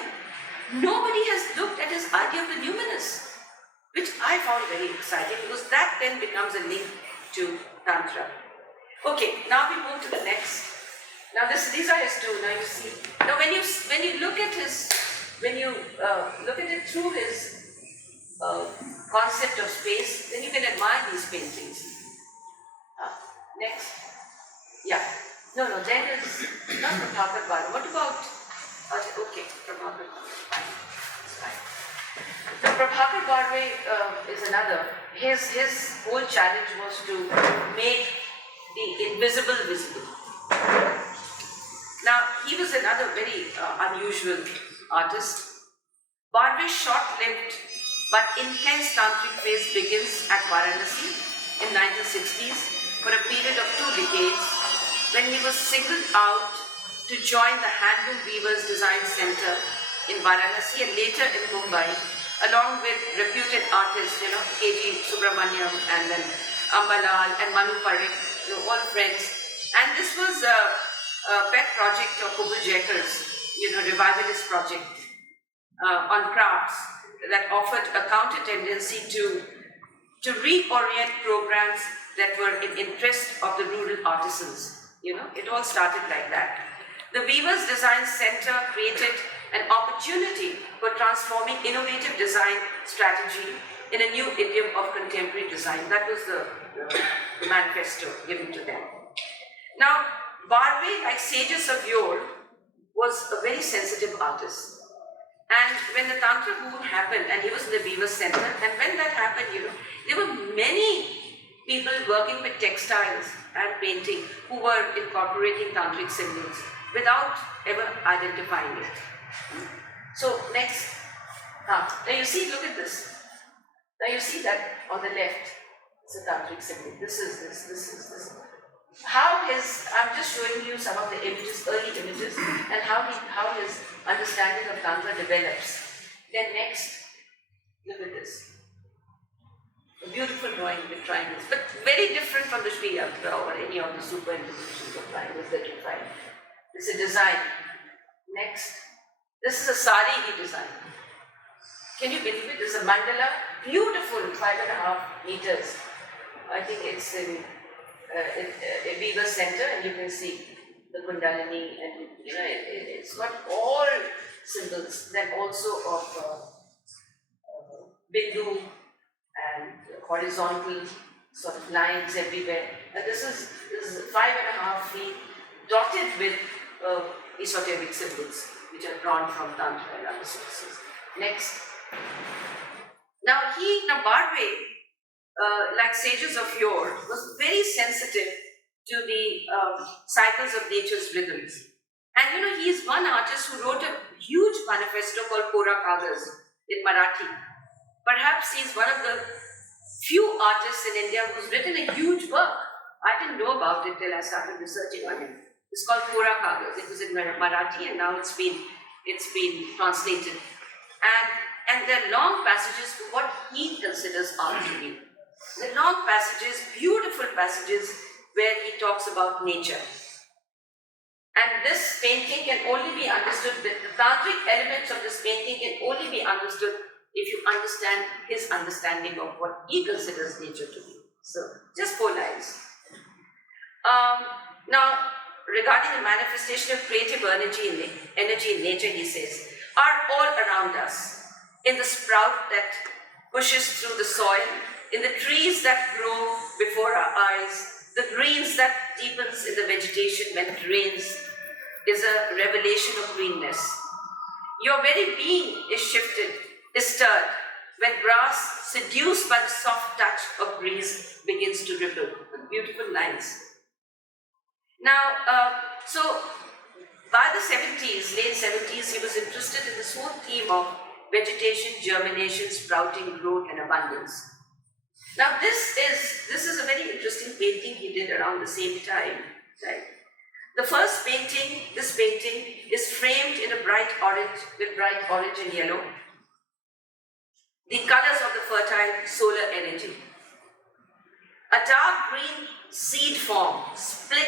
Nobody has looked at his idea of the numinous, which I found very exciting, because that then becomes a link to Tantra. Okay, now we move to the next. Now these are his two. Now you see. Now when you look at his, look at it through his concept of space, then you can admire these paintings. Next. Yeah. No, there is not Prabhakar Barwe. What about? Okay, Prabhakar Barwe. Fine. So Prabhakar Barwe is another. His whole challenge was to make the invisible visible. Now, he was another very unusual artist. Barwe's short-lived but intense tantric phase begins at Varanasi in 1960s for a period of 2 decades, when he was singled out to join the Handloom Weavers Design Center in Varanasi and later in Mumbai, along with reputed artists, K.G. Subramaniam and then Ambalal and Manu Parekh, all friends. And this was a pet project of Kubul Jekar's, revivalist project on crafts that offered a counter tendency to reorient programs that were in interest of the rural artisans. It all started like that. The Weavers Design Center created an opportunity for transforming innovative design strategy in a new idiom of contemporary design. That was the manifesto given to them. Now, Barwe, like sages of yore, was a very sensitive artist. And when the Tantra boom happened, and he was in the Weavers Center, and when that happened, there were many people working with textiles and painting who were incorporating tantric symbols without ever identifying it. So next, now you see, look at this. Now you see that on the left, it's a tantric symbol. This is this. I'm just showing you some of the images, early images, and how his understanding of Tantra develops. Then next, look at this. A beautiful drawing with triangles, but very different from the Sri Yantra or any of the superimpositions of triangles that you find. It's a design. Next, this is a sari he designed. Can you believe it? This is a mandala beautiful 5.5 meters. I think it's in Viva Center, and you can see the Kundalini, and it's got all symbols, then also of Bindu and horizontal sort of lines everywhere. And this is 5.5 feet dotted with esoteric symbols which are drawn from Tantra and other sources. Next. Now Barwe, like sages of yore, was very sensitive to the cycles of nature's rhythms. And he is one artist who wrote a huge manifesto called Kora Kagas in Marathi. Perhaps he's one of the few artists in India who's written a huge work. I didn't know about it till I started researching on him. It's called Kora Kagas. It was in Marathi, and now it's been translated. And there are long passages for what he considers art to be. The long passages, beautiful passages, where he talks about nature. And this painting can only be understood, the tantric elements of this painting can only be understood if you understand his understanding of what he considers nature to be. So, just 4 lines. Now, regarding the manifestation of creative energy in nature, he says, are all around us, in the sprout that pushes through the soil, in the trees that grow before our eyes, the greens that deepens in the vegetation when it rains is a revelation of greenness. Your very being is shifted, is stirred, when grass, seduced by the soft touch of breeze, begins to ripple. Beautiful lines. Now, so by the 70s, late 70s, he was interested in this whole theme of vegetation, germination, sprouting, growth, and abundance. Now, this is a very interesting painting he did around the same time, right? The first painting, this painting, is framed in a bright orange, with bright orange and yellow. The colors of the fertile solar energy. A dark green seed form, split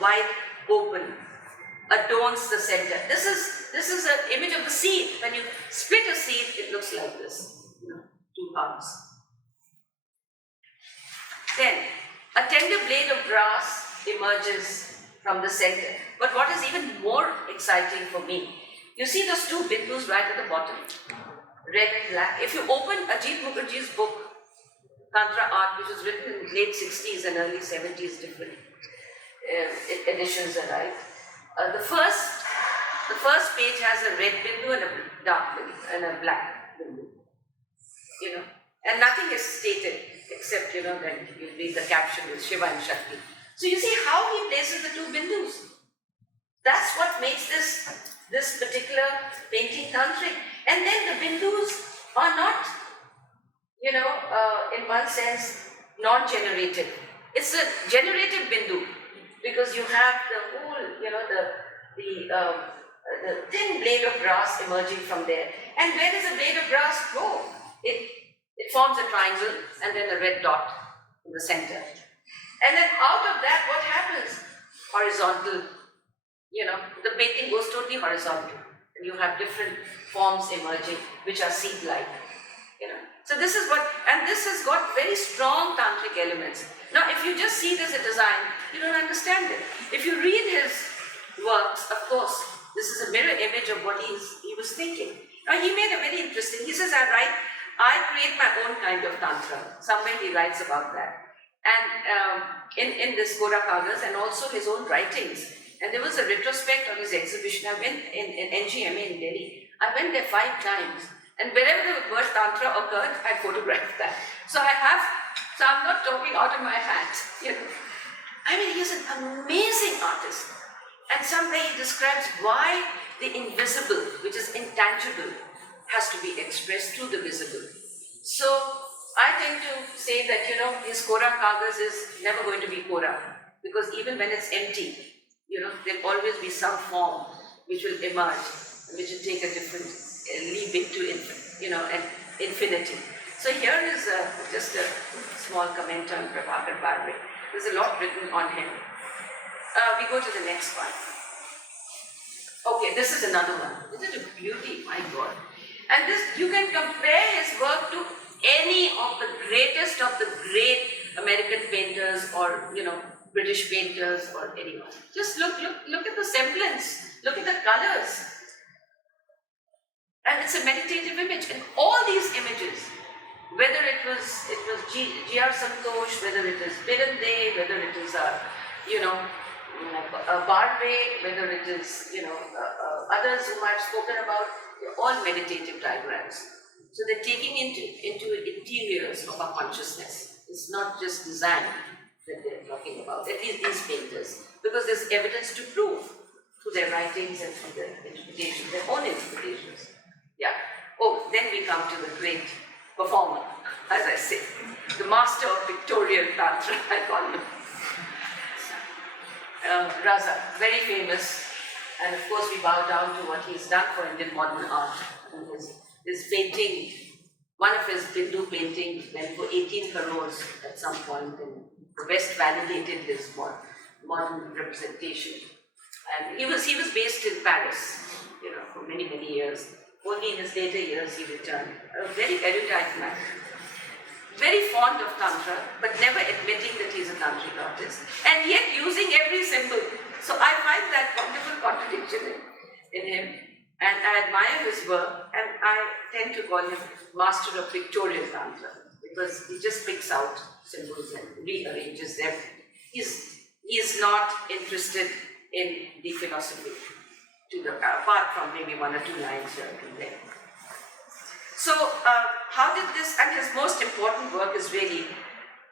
wide open, adorns the center. This is an image of the seed. When you split a seed, it looks like this, 2 halves. Then, a tender blade of grass emerges from the center. But what is even more exciting for me, you see those 2 bindus right at the bottom, red and black. If you open Ajit Mukherjee's book, Tantra-Art, which was written in late 60s and early 70s, different editions arrived. The first page has a red bindu and a dark bindu and a black bindu. And nothing is stated except then you read the caption with Shiva and Shakti. So you see how he places the 2 bindus. That's what makes this particular painting tantric. And then the bindus are not, in one sense, non-generated. It's a generated bindu because you have the whole, the thin blade of grass emerging from there. And where does the blade of grass go? It forms a triangle and then a red dot in the center. And then out of that, what happens? Horizontal, the painting goes totally horizontal. And you have different forms emerging, which are seed-like, So this is and this has got very strong tantric elements. Now, if you just see it as a design, you don't understand it. If you read his works, of course, this is a mirror image of what he was thinking. Now, he made a very interesting, he says, I create my own kind of tantra. Somewhere he writes about that. And in this Kora Kagas and also his own writings. And there was a retrospect on his exhibition. I went in NGMA in Delhi. I went there 5 times. And wherever the word Tantra occurred, I photographed that. So I'm not talking out of my hat, I mean, he's an amazing artist. And somewhere he describes why the invisible, which is intangible, has to be expressed through the visible. So I tend to say that, his Kora Kagas is never going to be Kora. Because even when it's empty, there'll always be some form which will emerge, which will take a different leap into an infinity. So here is just a small comment on Prabhakar Barwe. There's a lot written on him. We go to the next one. Okay, this is another one. Isn't it a beauty? My God. And this, you can compare his work to any of the greatest of the great American painters or, British painters or anyone. Just look at the semblance, look at the colors. And it's a meditative image. And all these images, whether it was G.R. Santosh, whether it is Biren, whether it is Barwe, whether it is others whom I've spoken about, they're all meditative diagrams. So they're taking into interiors of our consciousness. It's not just design that they're talking about, at least these painters, because there's evidence to prove through their writings and through their interpretations, their own interpretations. Yeah. Oh, then we come to the great performer, as I say, the master of Victorian Tantra, I call him. Raza, very famous, and of course we bow down to what he's done for Indian modern art. And his painting, one of his Bindu paintings went for 18 crores at some point, and the West validated his modern representation. And he was based in Paris, for many, many years. Only in his later years he returned. A very erudite man. Very fond of Tantra, but never admitting that he's a Tantric artist, and yet using every symbol. So I find that wonderful contradiction in him, and I admire his work, and I tend to call him master of Victorian Tantra, because he just picks out symbols and rearranges them. He's not interested in the philosophy, apart from maybe one or two lines here and there. So, how did this, and his most important work is really,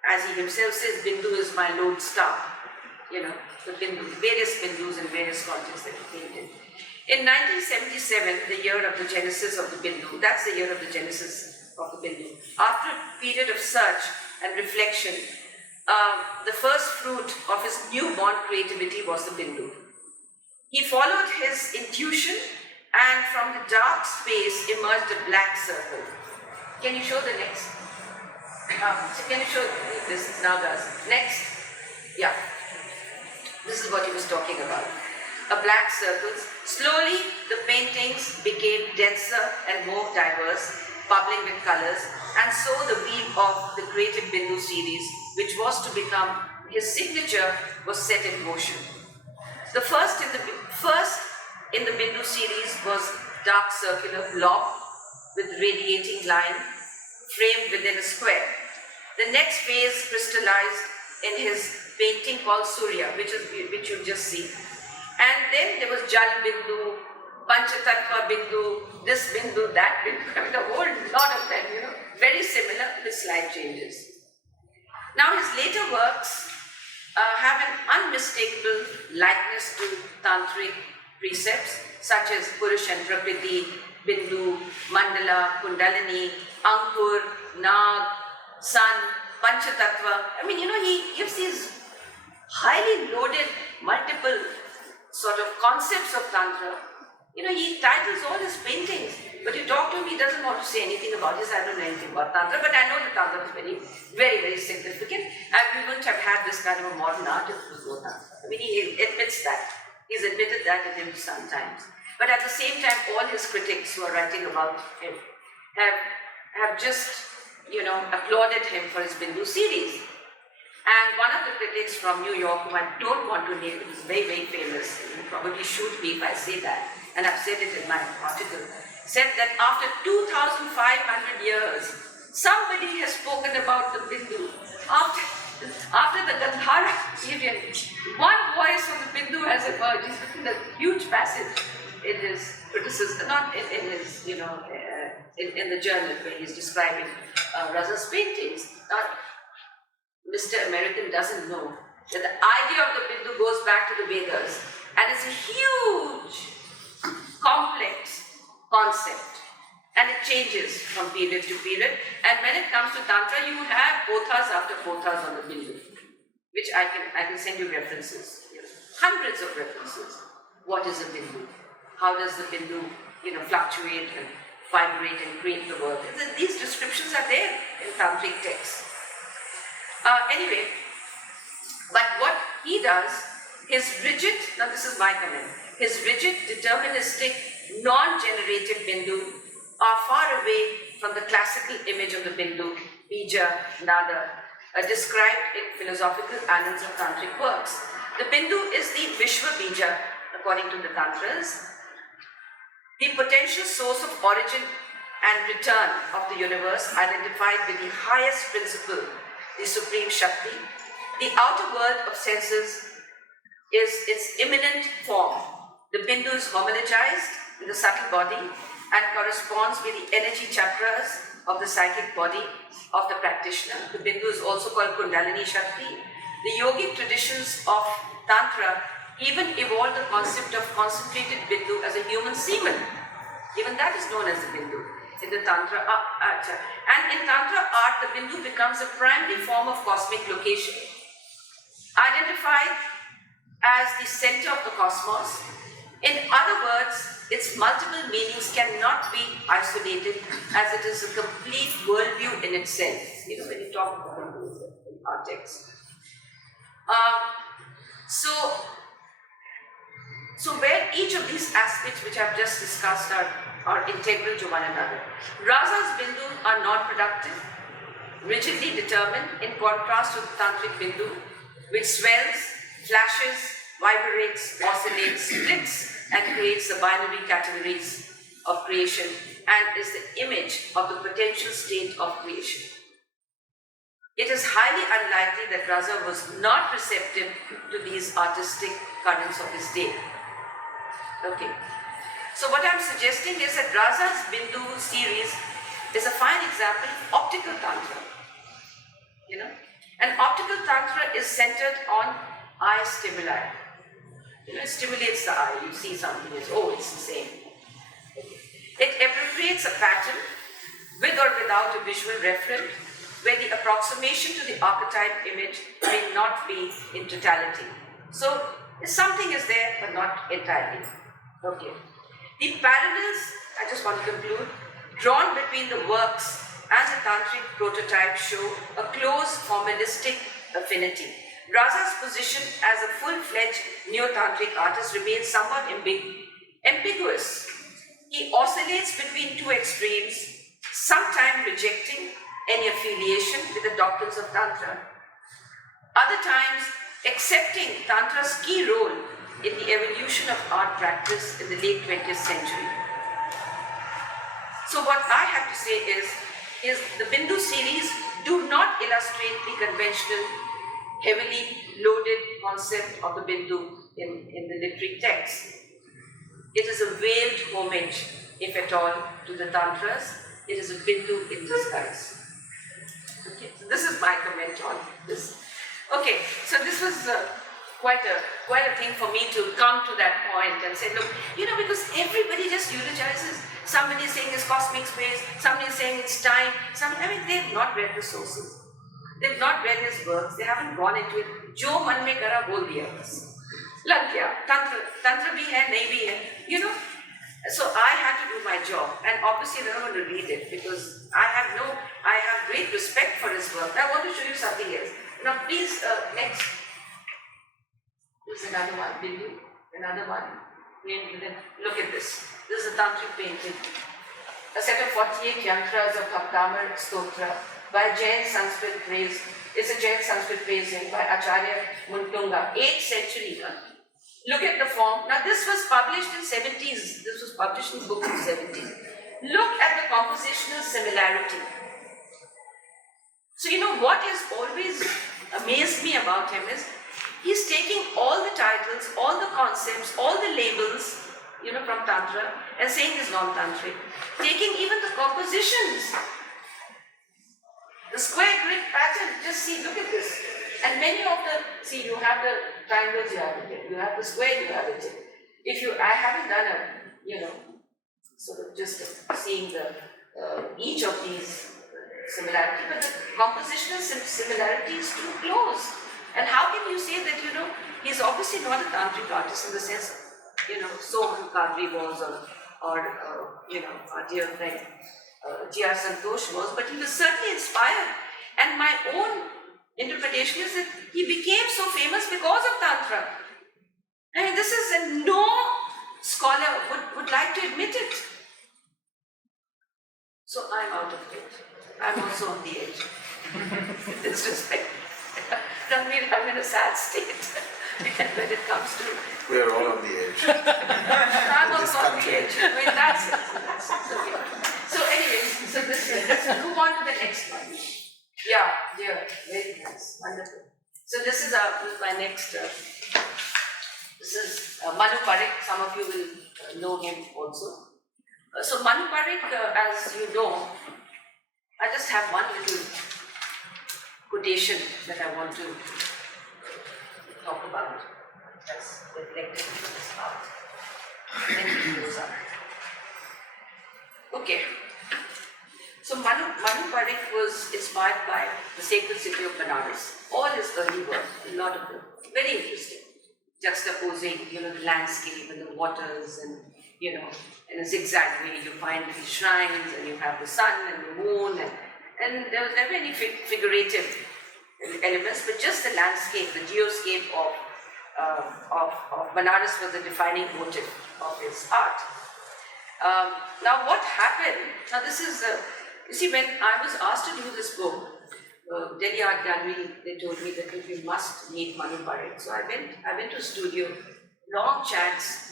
as he himself says, Bindu is my lodestar. The Bindu, various Bindus in various contexts that he painted. In 1977, the year of the genesis of the Bindu, that's the year of the genesis of the Bindu. After a period of search and reflection, the first fruit of his newborn creativity was the Bindu. He followed his intuition, and from the dark space emerged a black circle. Can you show the next? Can you show this now, guys? Next. Yeah. This is what he was talking about. A black circle. Slowly, the paintings became denser and more diverse, bubbling with colors, and so the wheel of the creative Bindu series, which was to become his signature, was set in motion. The first in the Bindu series was dark circular blob with radiating line framed within a square. The next phase crystallized in his painting called Surya, which you just see. And then there was Jal Bindu, Panchatattva Bindu, this Bindu, that Bindu, I mean a whole lot of them, very similar with slight changes. Now his later works have an unmistakable likeness to Tantric precepts such as Purush and Prakriti, Bindu, Mandala, Kundalini, Ankur, Nag, Sun, Panchatattva. I mean, he gives these highly loaded, multiple sort of concepts of Tantra. He titles all his paintings, but you talk to him, he doesn't want to say anything about this. I don't know anything about Tantra, but I know that Tantra is very, very, very significant, and we wouldn't have had this kind of a modern art if it was no Tantra. I mean, he admits that. He's admitted that in him sometimes. But at the same time, all his critics who are writing about him have just, applauded him for his Bindu series. And one of the critics from New York, whom I don't want to name, is very, very famous, he will probably shoot me if I say that, and I've said it in my article, said that after 2,500 years, somebody has spoken about the Bindu. After the Gandhara period, one voice of the Bindu has emerged. He's written a huge passage in his criticism, not in his, in the journal where he's describing Raza's paintings. Mr. American doesn't know that the idea of the Bindu goes back to the Vedas, and it's a huge, complex concept, and it changes from period to period. And when it comes to Tantra, you have pothas after pothas on the Bindu, which I can send you references, hundreds of references. What is a Bindu? How does the Bindu, fluctuate and vibrate and create the work? These descriptions are there in Tantric texts. Anyway, but what he does, his rigid, now this is my comment, his rigid, deterministic, non-generative Bindu are far away from the classical image of the Bindu, Bija, Nada, described in philosophical annals of Tantric works. The Bindu is the Vishwa Bija, according to the Tantras, the potential source of origin and return of the universe, identified with the highest principle, the Supreme Shakti. The outer world of senses is its immanent form. The Bindu is homologized in the subtle body and corresponds with the energy chakras of the psychic body of the practitioner. The Bindu is also called Kundalini Shakti. The yogic traditions of Tantra even evolved the concept of concentrated Bindu as a human semen. Even that is known as the Bindu in the Tantra art. And in Tantra art, the Bindu becomes a primary form of cosmic location, identified as the center of the cosmos. In other words, its multiple meanings cannot be isolated, as it is a complete worldview in itself. You know, when you talk about Bindu in our text. So where each of these aspects which I've just discussed are integral to one another. Raza's Bindus are non-productive, rigidly determined, in contrast to the Tantric Bindu, which swells, flashes, vibrates, oscillates, splits, and creates the binary categories of creation and is the image of the potential state of creation. It is highly unlikely that Raza was not receptive to these artistic currents of his day. Okay. So what I'm suggesting is that Raza's Bindu series is a fine example of optical Tantra. You know? And optical Tantra is centered on eye stimuli. You know, it stimulates the eye. You see something, it's the same. It appropriates a pattern with or without a visual referent, where the approximation to the archetype image may not be in totality. So something is there, but not entirely. Okay. The parallels, I just want to conclude, drawn between the works and the Tantric prototype show a close formalistic affinity. Raza's position as a full-fledged neo-Tantric artist remains somewhat ambiguous. He oscillates between two extremes, sometimes rejecting any affiliation with the doctrines of Tantra, other times accepting Tantra's key role in the evolution of art practice in the late 20th century. So what I have to say is the Bindu series do not illustrate the conventional, heavily loaded concept of the Bindu in the literary text. It is a veiled homage, if at all, to the Tantras. It is a Bindu in disguise. Okay, so this is my comment on this. Okay, so this was quite a thing for me to come to that point and say, look, you know, because everybody just eulogizes. Somebody is saying it's cosmic space, somebody is saying it's time. They've not read the sources. They've not read his works. They haven't gone into it. Jo man mein kara bol diya bas. Lag gaya. Tantra bhi hai, nahi bhi hai. You know. So I had to do my job, and obviously they're not going to read it because I have great respect for his work. I want to show you something else. Now please, next. This is another one, Bindu. Another one. Look at this. This is a Tantric painting. A set of 48 yantras of Haptamar Stotra by Jain Sanskrit praise. It's a Jain Sanskrit praising by Acharya Muntunga, 8th century. Look at the form. Now this was published in 70s. This was published in the book in the 70s. Look at the compositional similarity. So you know what has always amazed me about him is he's taking all the titles, all the concepts, all the labels, you know, from Tantra and saying it's non-Tantric. Taking even the compositions. The square grid pattern, just see, look at this. And many of you have the triangles, you have it here. You have the square, you have it here. I haven't done sort of just seeing each of these similarities, but the compositional similarity is too close. And how can you say that, he's obviously not a Tantric artist in the sense, so Kadri was or our dear friend G.R. Santosh was, but he was certainly inspired. And my own interpretation is that he became so famous because of Tantra. And this is, no scholar would like to admit it. So I'm out of it. I'm also on the edge. In this respect. I mean, I'm in a sad state when it comes to. We are all on the edge. I'm also on the edge. I mean, that's it. Okay. So, anyways, so let's move on to the next one. Yeah, very nice, wonderful. So this is my next. This is Manu Parekh. Some of you will know him also. So Manu Parekh, as you know, I just have one little quotation that I want to talk about as reflected in this part. Then we close up. Okay. So Manu Parekh was inspired by the sacred city of Banaras. All his early work, a lot of them, very interesting. Juxtaposing, the landscape and the waters and, in a zigzag way you find these shrines and you have the sun and the moon and there was never any figurative elements, but just the landscape, the geoscape of Banaras was the defining motive of his art. Now what happened, now this is, you see, when I was asked to do this book, Delhi Art Gallery, they told me that you must meet Manu Parekh. So I went to a studio, long chats,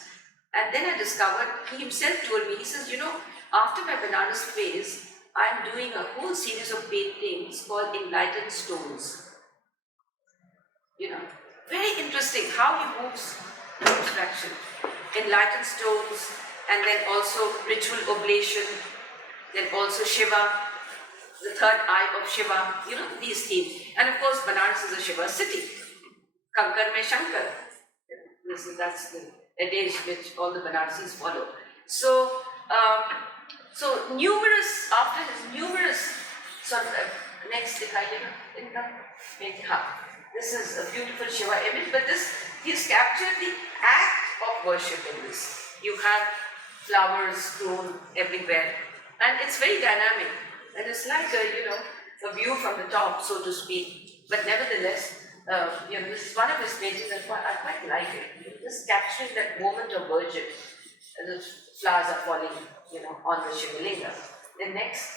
and then I discovered, he himself told me, he says, after my Banaras phase, I'm doing a whole series of paintings called Enlightened Stones. Very interesting how he moves in abstraction. Enlightened Stones, and then also ritual oblation, then also Shiva, the third eye of Shiva, these themes. And of course, Banaras is a Shiva city. Kankar mein Shankar. That's the adage which all the Banarasis follow. So, numerous, after his numerous sort of, next, this is a beautiful Shiva image, but he's captured the act of worship in this. You have flowers grown everywhere, and it's very dynamic. And it's like a view from the top, so to speak. But nevertheless, this is one of his paintings that I quite like it. Just capturing that moment of worship. And the flowers are falling, on the Shivalinga. Then next,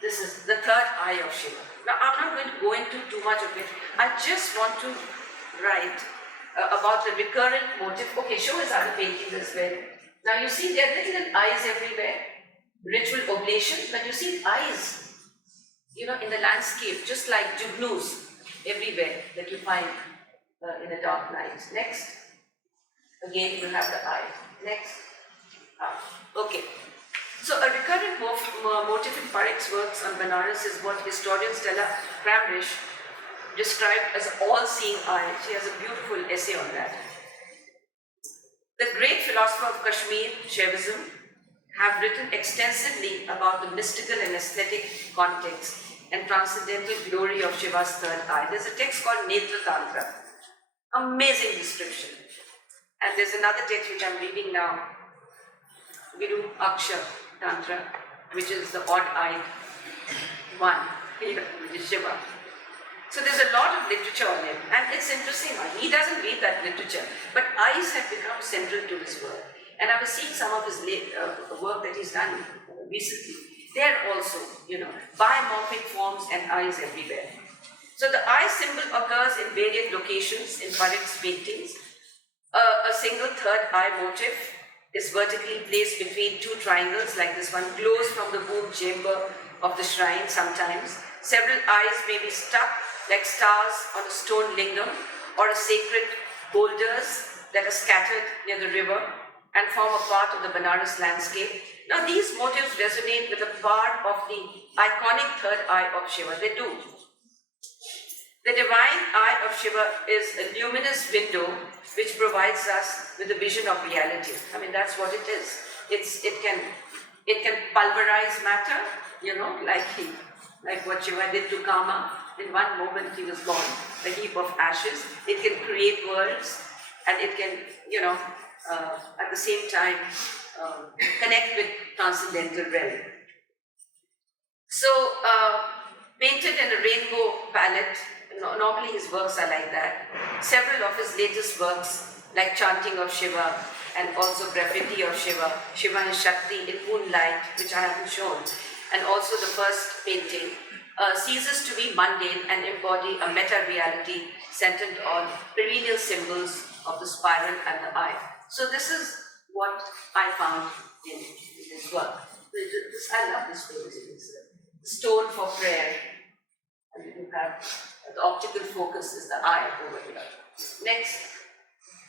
this is the third eye of Shiva. Now, I'm not going to go into too much of it. I just want to write about the recurrent motive. Okay, show his other paintings as well. Now, you see there are little eyes everywhere. Ritual oblation, but you see eyes, in the landscape, just like jugnus everywhere that you find in a dark night. Next, again you have the eye. Next, okay. So a recurrent motif in Parekh's works on Banaras is what historian Stella Cramrish described as all-seeing eye. She has a beautiful essay on that. The great philosopher of Kashmir, Shaivism, have written extensively about the mystical and aesthetic context and transcendental glory of Shiva's third eye. There's a text called Netra Tantra. Amazing description. And there's another text which I'm reading now, Viru Aksha Tantra, which is the odd-eyed one, which is Shiva. So there's a lot of literature on him, and it's interesting. He doesn't read that literature, but eyes have become central to his work. And I was seeing some of his work that he's done recently. There also, biomorphic forms and eyes everywhere. So the eye symbol occurs in various locations in Parekh's paintings. A single third eye motif is vertically placed between two triangles like this one, glows from the womb chamber of the shrine sometimes. Several eyes may be stuck like stars on a stone lingam or a sacred boulders that are scattered near the river and form a part of the Banaras landscape. Now these motifs resonate with a part of the iconic third eye of Shiva. They do. The divine eye of Shiva is a luminous window which provides us with a vision of reality. I mean, that's what it is. It can pulverize matter, like what Shiva did to Kama. In one moment he was born, a heap of ashes. It can create worlds, and it can, at the same time, connect with transcendental realm. So, painted in a rainbow palette, normally his works are like that. Several of his latest works, like Chanting of Shiva, and also Prakriti of Shiva, Shiva and Shakti in moonlight, which I haven't shown, and also the first painting, ceases to be mundane and embody a meta-reality centered on perennial symbols of the spiral and the eye. So this is what I found in this work. I love this painting. It's a stone for prayer. And you have the optical focus is the eye over here. Next.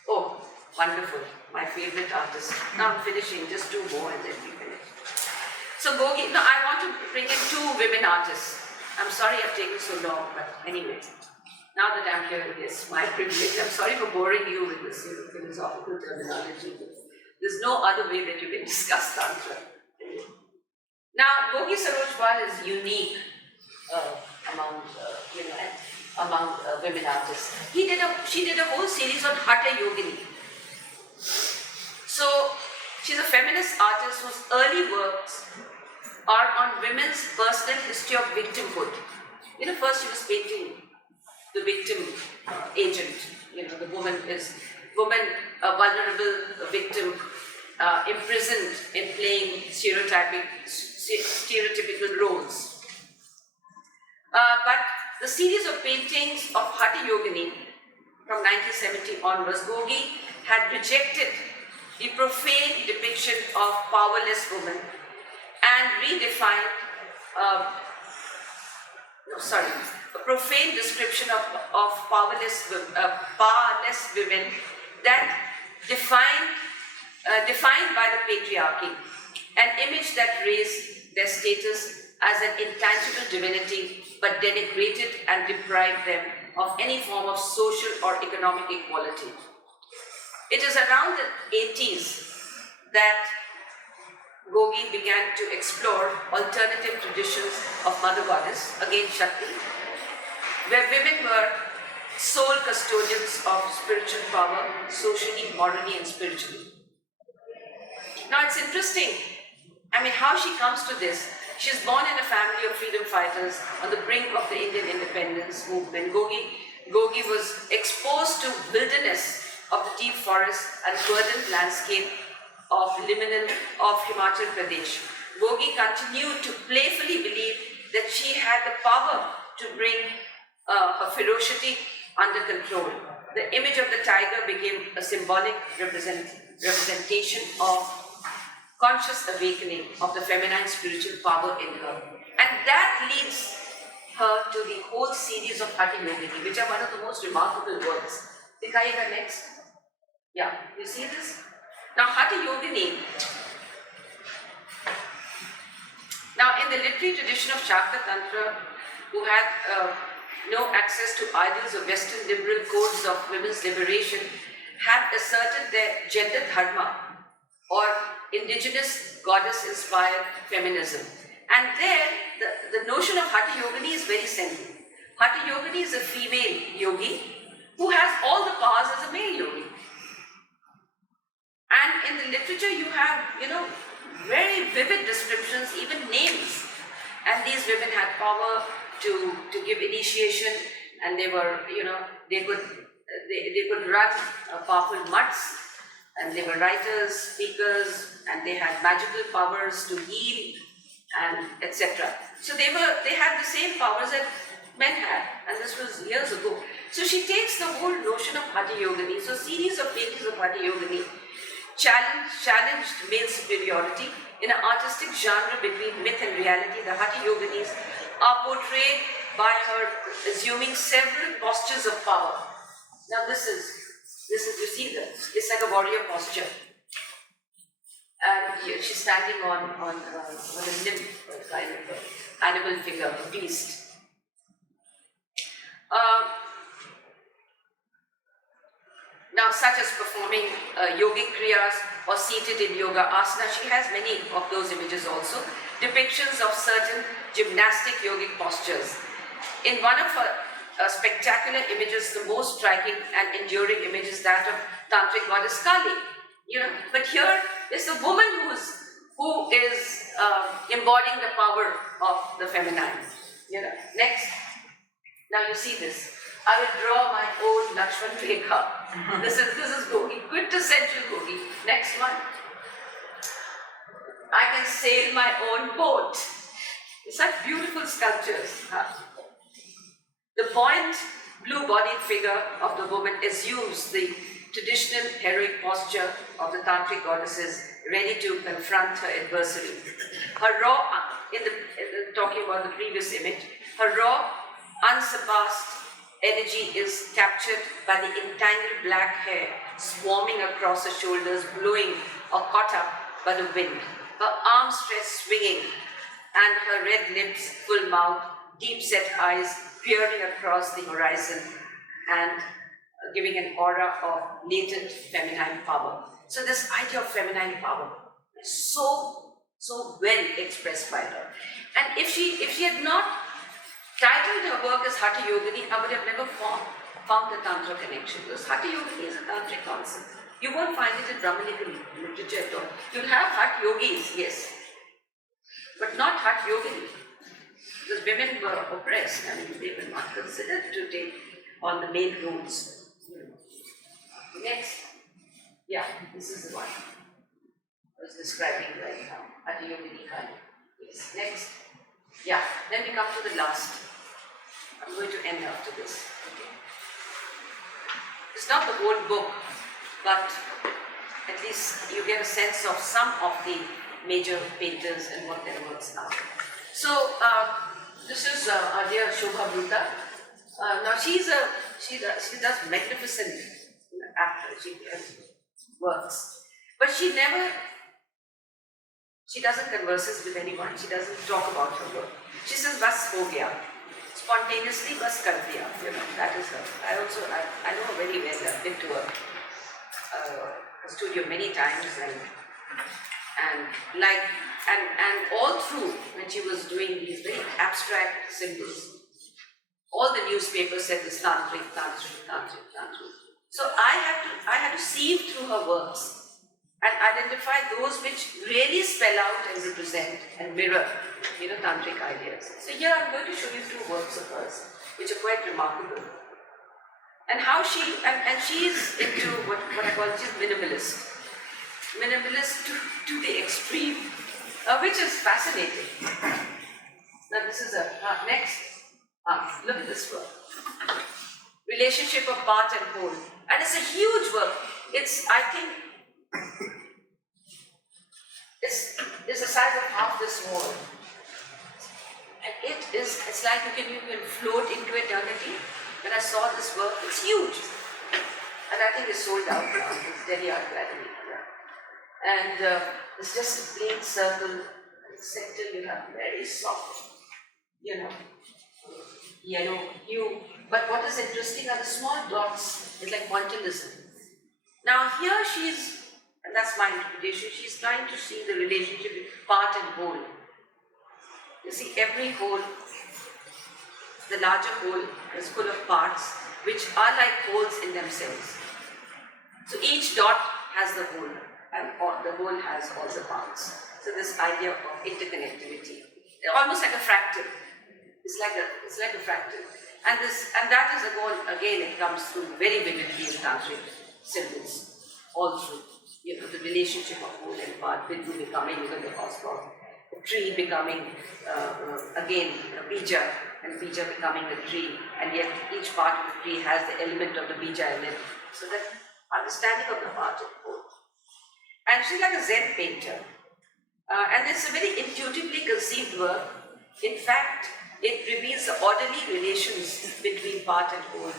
Oh, wonderful. My favorite artist. Now I'm finishing, just two more and then we finish. So Gogi, now I want to bring in two women artists. I'm sorry I've taken so long, but anyway. Now that I'm here, it's my privilege. I'm sorry for boring you with this philosophical terminology. There's no other way that you can discuss Tantra. Now, Gogi Sarojpal is unique among women artists. She did a whole series on Hatha Yogini. So she's a feminist artist whose early works are on women's personal history of victimhood. First she was painting the victim agent. The woman, a vulnerable victim, imprisoned in playing stereotypical roles. But the series of paintings of Hatha Yogini from 1970 onwards, Gogi had rejected the profane depiction of powerless women and redefined a profane description of powerless women that defined by the patriarchy, an image that raised their status as an intangible divinity but denigrated and deprived them of any form of social or economic equality. It is around the 80s that Gogi began to explore alternative traditions of Mother Goddess, again Shakti, where women were sole custodians of spiritual power, socially, morally, and spiritually. Now it's interesting, how she comes to this. She's born in a family of freedom fighters on the brink of the Indian independence movement. Gogi was exposed to wilderness of the deep forest and verdant landscape of Himachal Pradesh. Gogi continued to playfully believe that she had the power to bring her ferocity under control. The image of the tiger became a symbolic representation of conscious awakening of the feminine spiritual power in her. And that leads her to the whole series of Hatha Yogini, which are one of the most remarkable works. Dikhayega next. Yeah, you see this? Now, Hatha Yogini. Now, in the literary tradition of Shakta Tantra, who had no access to ideals of Western liberal codes of women's liberation, had asserted their gender dharma, or indigenous goddess-inspired feminism. And there, the notion of Hatha Yogini is very central. Hatha Yogini is a female yogi who has all the powers as a male yogi. And in the literature you have, very vivid descriptions, even names. And these women had power to give initiation, and they were, they could run powerful mutts, and they were writers, speakers, and they had magical powers to heal, and etc. So they had the same powers that men had, and this was years ago. So she takes the whole notion of Hatha Yogini. So series of paintings of Hatha Yogini challenged male superiority in an artistic genre between myth and reality. The Hatha Yoginis are portrayed by her assuming several postures of power. Now this is you see this. It's like a warrior posture, and she's standing on a nymph, kind of animal figure, a beast. Now, such as performing yogic kriyas or seated in yoga asana, she has many of those images also. Depictions of certain gymnastic yogic postures. In one of her spectacular images, the most striking and enduring image is that of tantric goddess Kali. But here is a woman who is embodying the power of the feminine. Next. Now you see this. I will draw my own Lakshman Rekha. This is Gogi, quintessential Gogi. Next one. I can sail my own boat. Such beautiful sculptures. The buoyant, blue-bodied figure of the woman assumes the traditional heroic posture of the tantric goddesses, ready to confront her adversary. Her raw, talking about the previous image, her raw, unsurpassed energy is captured by the entangled black hair swarming across her shoulders, blowing or caught up by the wind. Her arms stretched swinging, and her red lips, full mouth, deep-set eyes peering across the horizon and giving an aura of latent feminine power. So this idea of feminine power is so well expressed by her. And if she had not titled her work as Hatha Yogini, I would have never found the Tantra connection. Because Hatha Yogini is a tantric concept. You won't find it in Brahmanical literature at all. You'll have Hatha Yogis, yes, but not Hatha Yogini. Because women were oppressed and they were not considered to take on the main roles. Next. Yeah, this is the one I was describing right now. Hatha Yogini Kali. Yes. Next. Yeah, then we come to the last. I'm going to end after this. Okay. It's not the whole book, but at least you get a sense of some of the major painters and what their works are. So this is our dear Shobha Bruta. Now she does magnificent works, but she doesn't converse with anyone. She doesn't talk about her work. She says bas ho gaya, spontaneously bas kar diya. That is her. I know her very well. I've been to her studio many times, and all through when she was doing these very abstract symbols, all the newspapers said this tantric. So I had to sieve through her works and identify those which really spell out and represent and mirror, tantric ideas. So here I'm going to show you two works of hers, which are quite remarkable. And how she is into what I call, she's minimalist. Minimalist to the extreme, which is fascinating. Now this is next. Look at this work. Relationship of part and whole. And it's a huge work. I think, it's the size of half this wall. And it's like you can float into eternity. When I saw this work, it's huge. And I think it's sold out now. It's Delhi Art Gallery. And it's just a plain circle. In the center you have very soft, yellow hue. But what is interesting are the small dots. It's like pointillism. Now here and that's my interpretation, she's trying to see the relationship with part and whole. You see, every whole, the larger whole, is full of parts which are like holes in themselves. So each dot has the whole, and the whole has all the parts. So this idea of interconnectivity, almost like a fractal. It's like a fractal. And that is a goal, again, it comes through very vividly in tantric symbols, all through. The relationship of whole and part, Bindu becoming the cosmos, the tree becoming, again, a bija, and bija becoming a tree, and yet each part of the tree has the element of the bija element. So that understanding of the part of whole. And she's like a Zen painter. And it's a very intuitively conceived work. In fact, it reveals the orderly relations between part and whole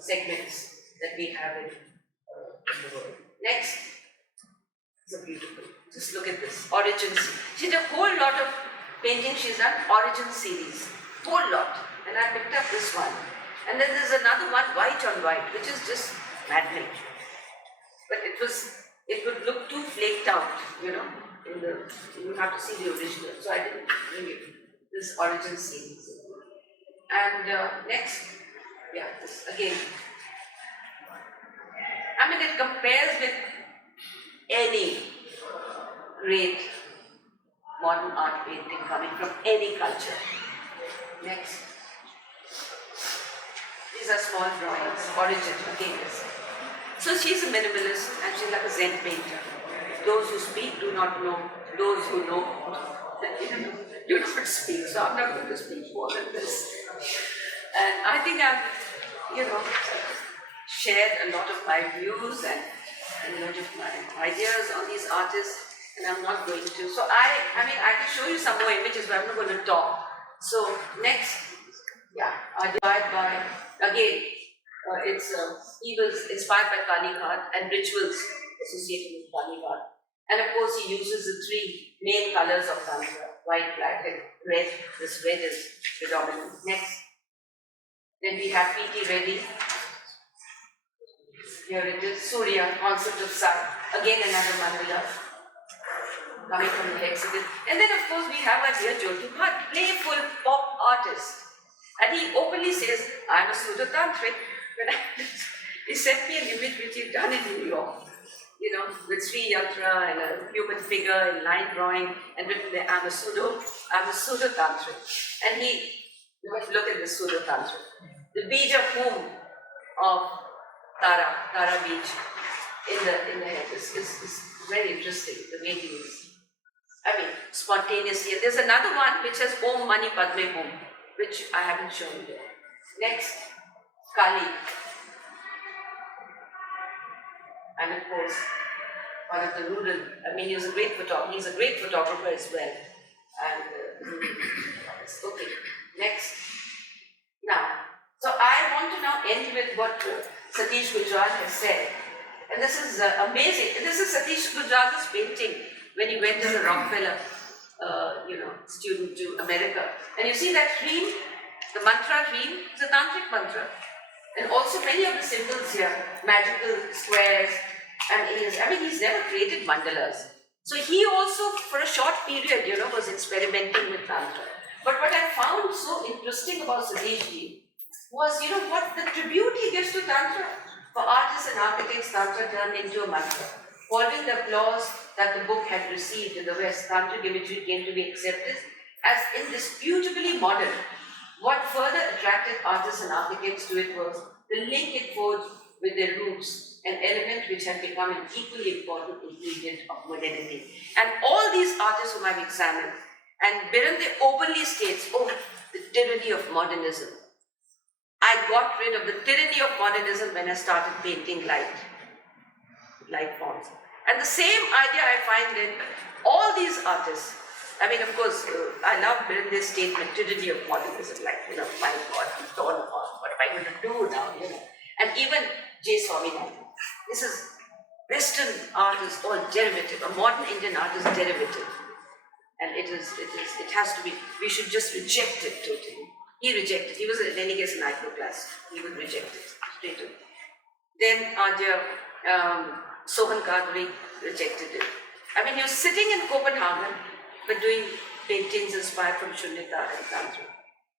segments that we have in the world. Next. So beautiful. Just look at this. Origins. She did a whole lot of paintings. She's done origin series. Whole lot. And I picked up this one. And then there's another one, white on white, which is just maddening. But it would look too flaked out, you would have to see the original. So I didn't bring it. This origin series. And next, this again. I mean, it compares with any great modern art painting coming from any culture. Next. These are small drawings, origin, again. So she's a minimalist and she's like a Zen painter. Those who speak do not know, those who know do not speak. So I'm not going to speak more than this. And I think I've, shared a lot of my views and a lot of my ideas on these artists, and I'm not going to. So I can show you some more images, but I'm not going to talk. So next, I divide by, again, he was inspired by Kali Ghat and rituals associated with Kali Ghat. And of course, he uses the three main colors of Tantra: white, black, and red. This red is predominant. Next. Then we have P.T. Reddy. Here it is, Surya, concept of sun. Again, another mandala coming from the hexagon. And then, of course, we have our dear Jyoti Bhatt, playful pop artist. And he openly says, I'm a pseudo-tantric. He sent me an image which he'd done in New York, with Sri Yantra and a human figure in line drawing, and written there, I'm a pseudo-tantric. And look at this pseudo-tantric. The Bija home of Tara Beach in the head is very interesting, the way he is. Spontaneously. And there's another one which has Om Mani Padme Hum, which I haven't shown yet. Next, Kali. And of course, one of the rural, he's a great photographer as well. And okay, next. Now, so I want to now end with what Satish Gujral has said. And this is amazing. And this is Satish Gujal's painting when he went as a Rockefeller student to America. And you see that theme, the mantra theme, it's a tantric mantra. And also many of the symbols here, magical squares, and he's never created mandalas. So he also, for a short period, was experimenting with Tantra. But what I found so interesting about Satish Ji was, what the tribute he gives to Tantra. For artists and architects, Tantra turned into a mantra. Following the applause that the book had received in the West, Tantric imagery came to be accepted as indisputably modern. What further attracted artists and architects to it was the link it forged with their roots, an element which had become an equally important ingredient of modernity. And all these artists whom I've examined, and Biren, they openly states, the tyranny of modernism. I got rid of the tyranny of modernism when I started painting light forms. And the same idea I find in all these artists. Of course, I love Biren's statement, tyranny of modernism, my God, I'm torn apart, what am I going to do now, And even J. Swaminathan. This is Western art is all derivative, a modern Indian art is derivative. And it has to be, we should just reject it totally. He rejected, he was in any case an iconoclast, he would reject it straight away. Then our dear Sohan Kadri rejected it. He was sitting in Copenhagen, but doing paintings inspired from Shunyata and Tantra.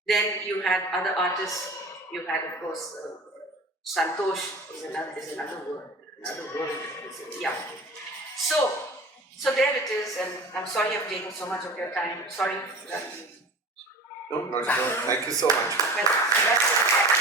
Then you had other artists, you had of course Santosh is another word. Yeah. So there it is, and I'm sorry I've taken so much of your time. Sorry. No, not at all. Thank you so much. Well, that's it.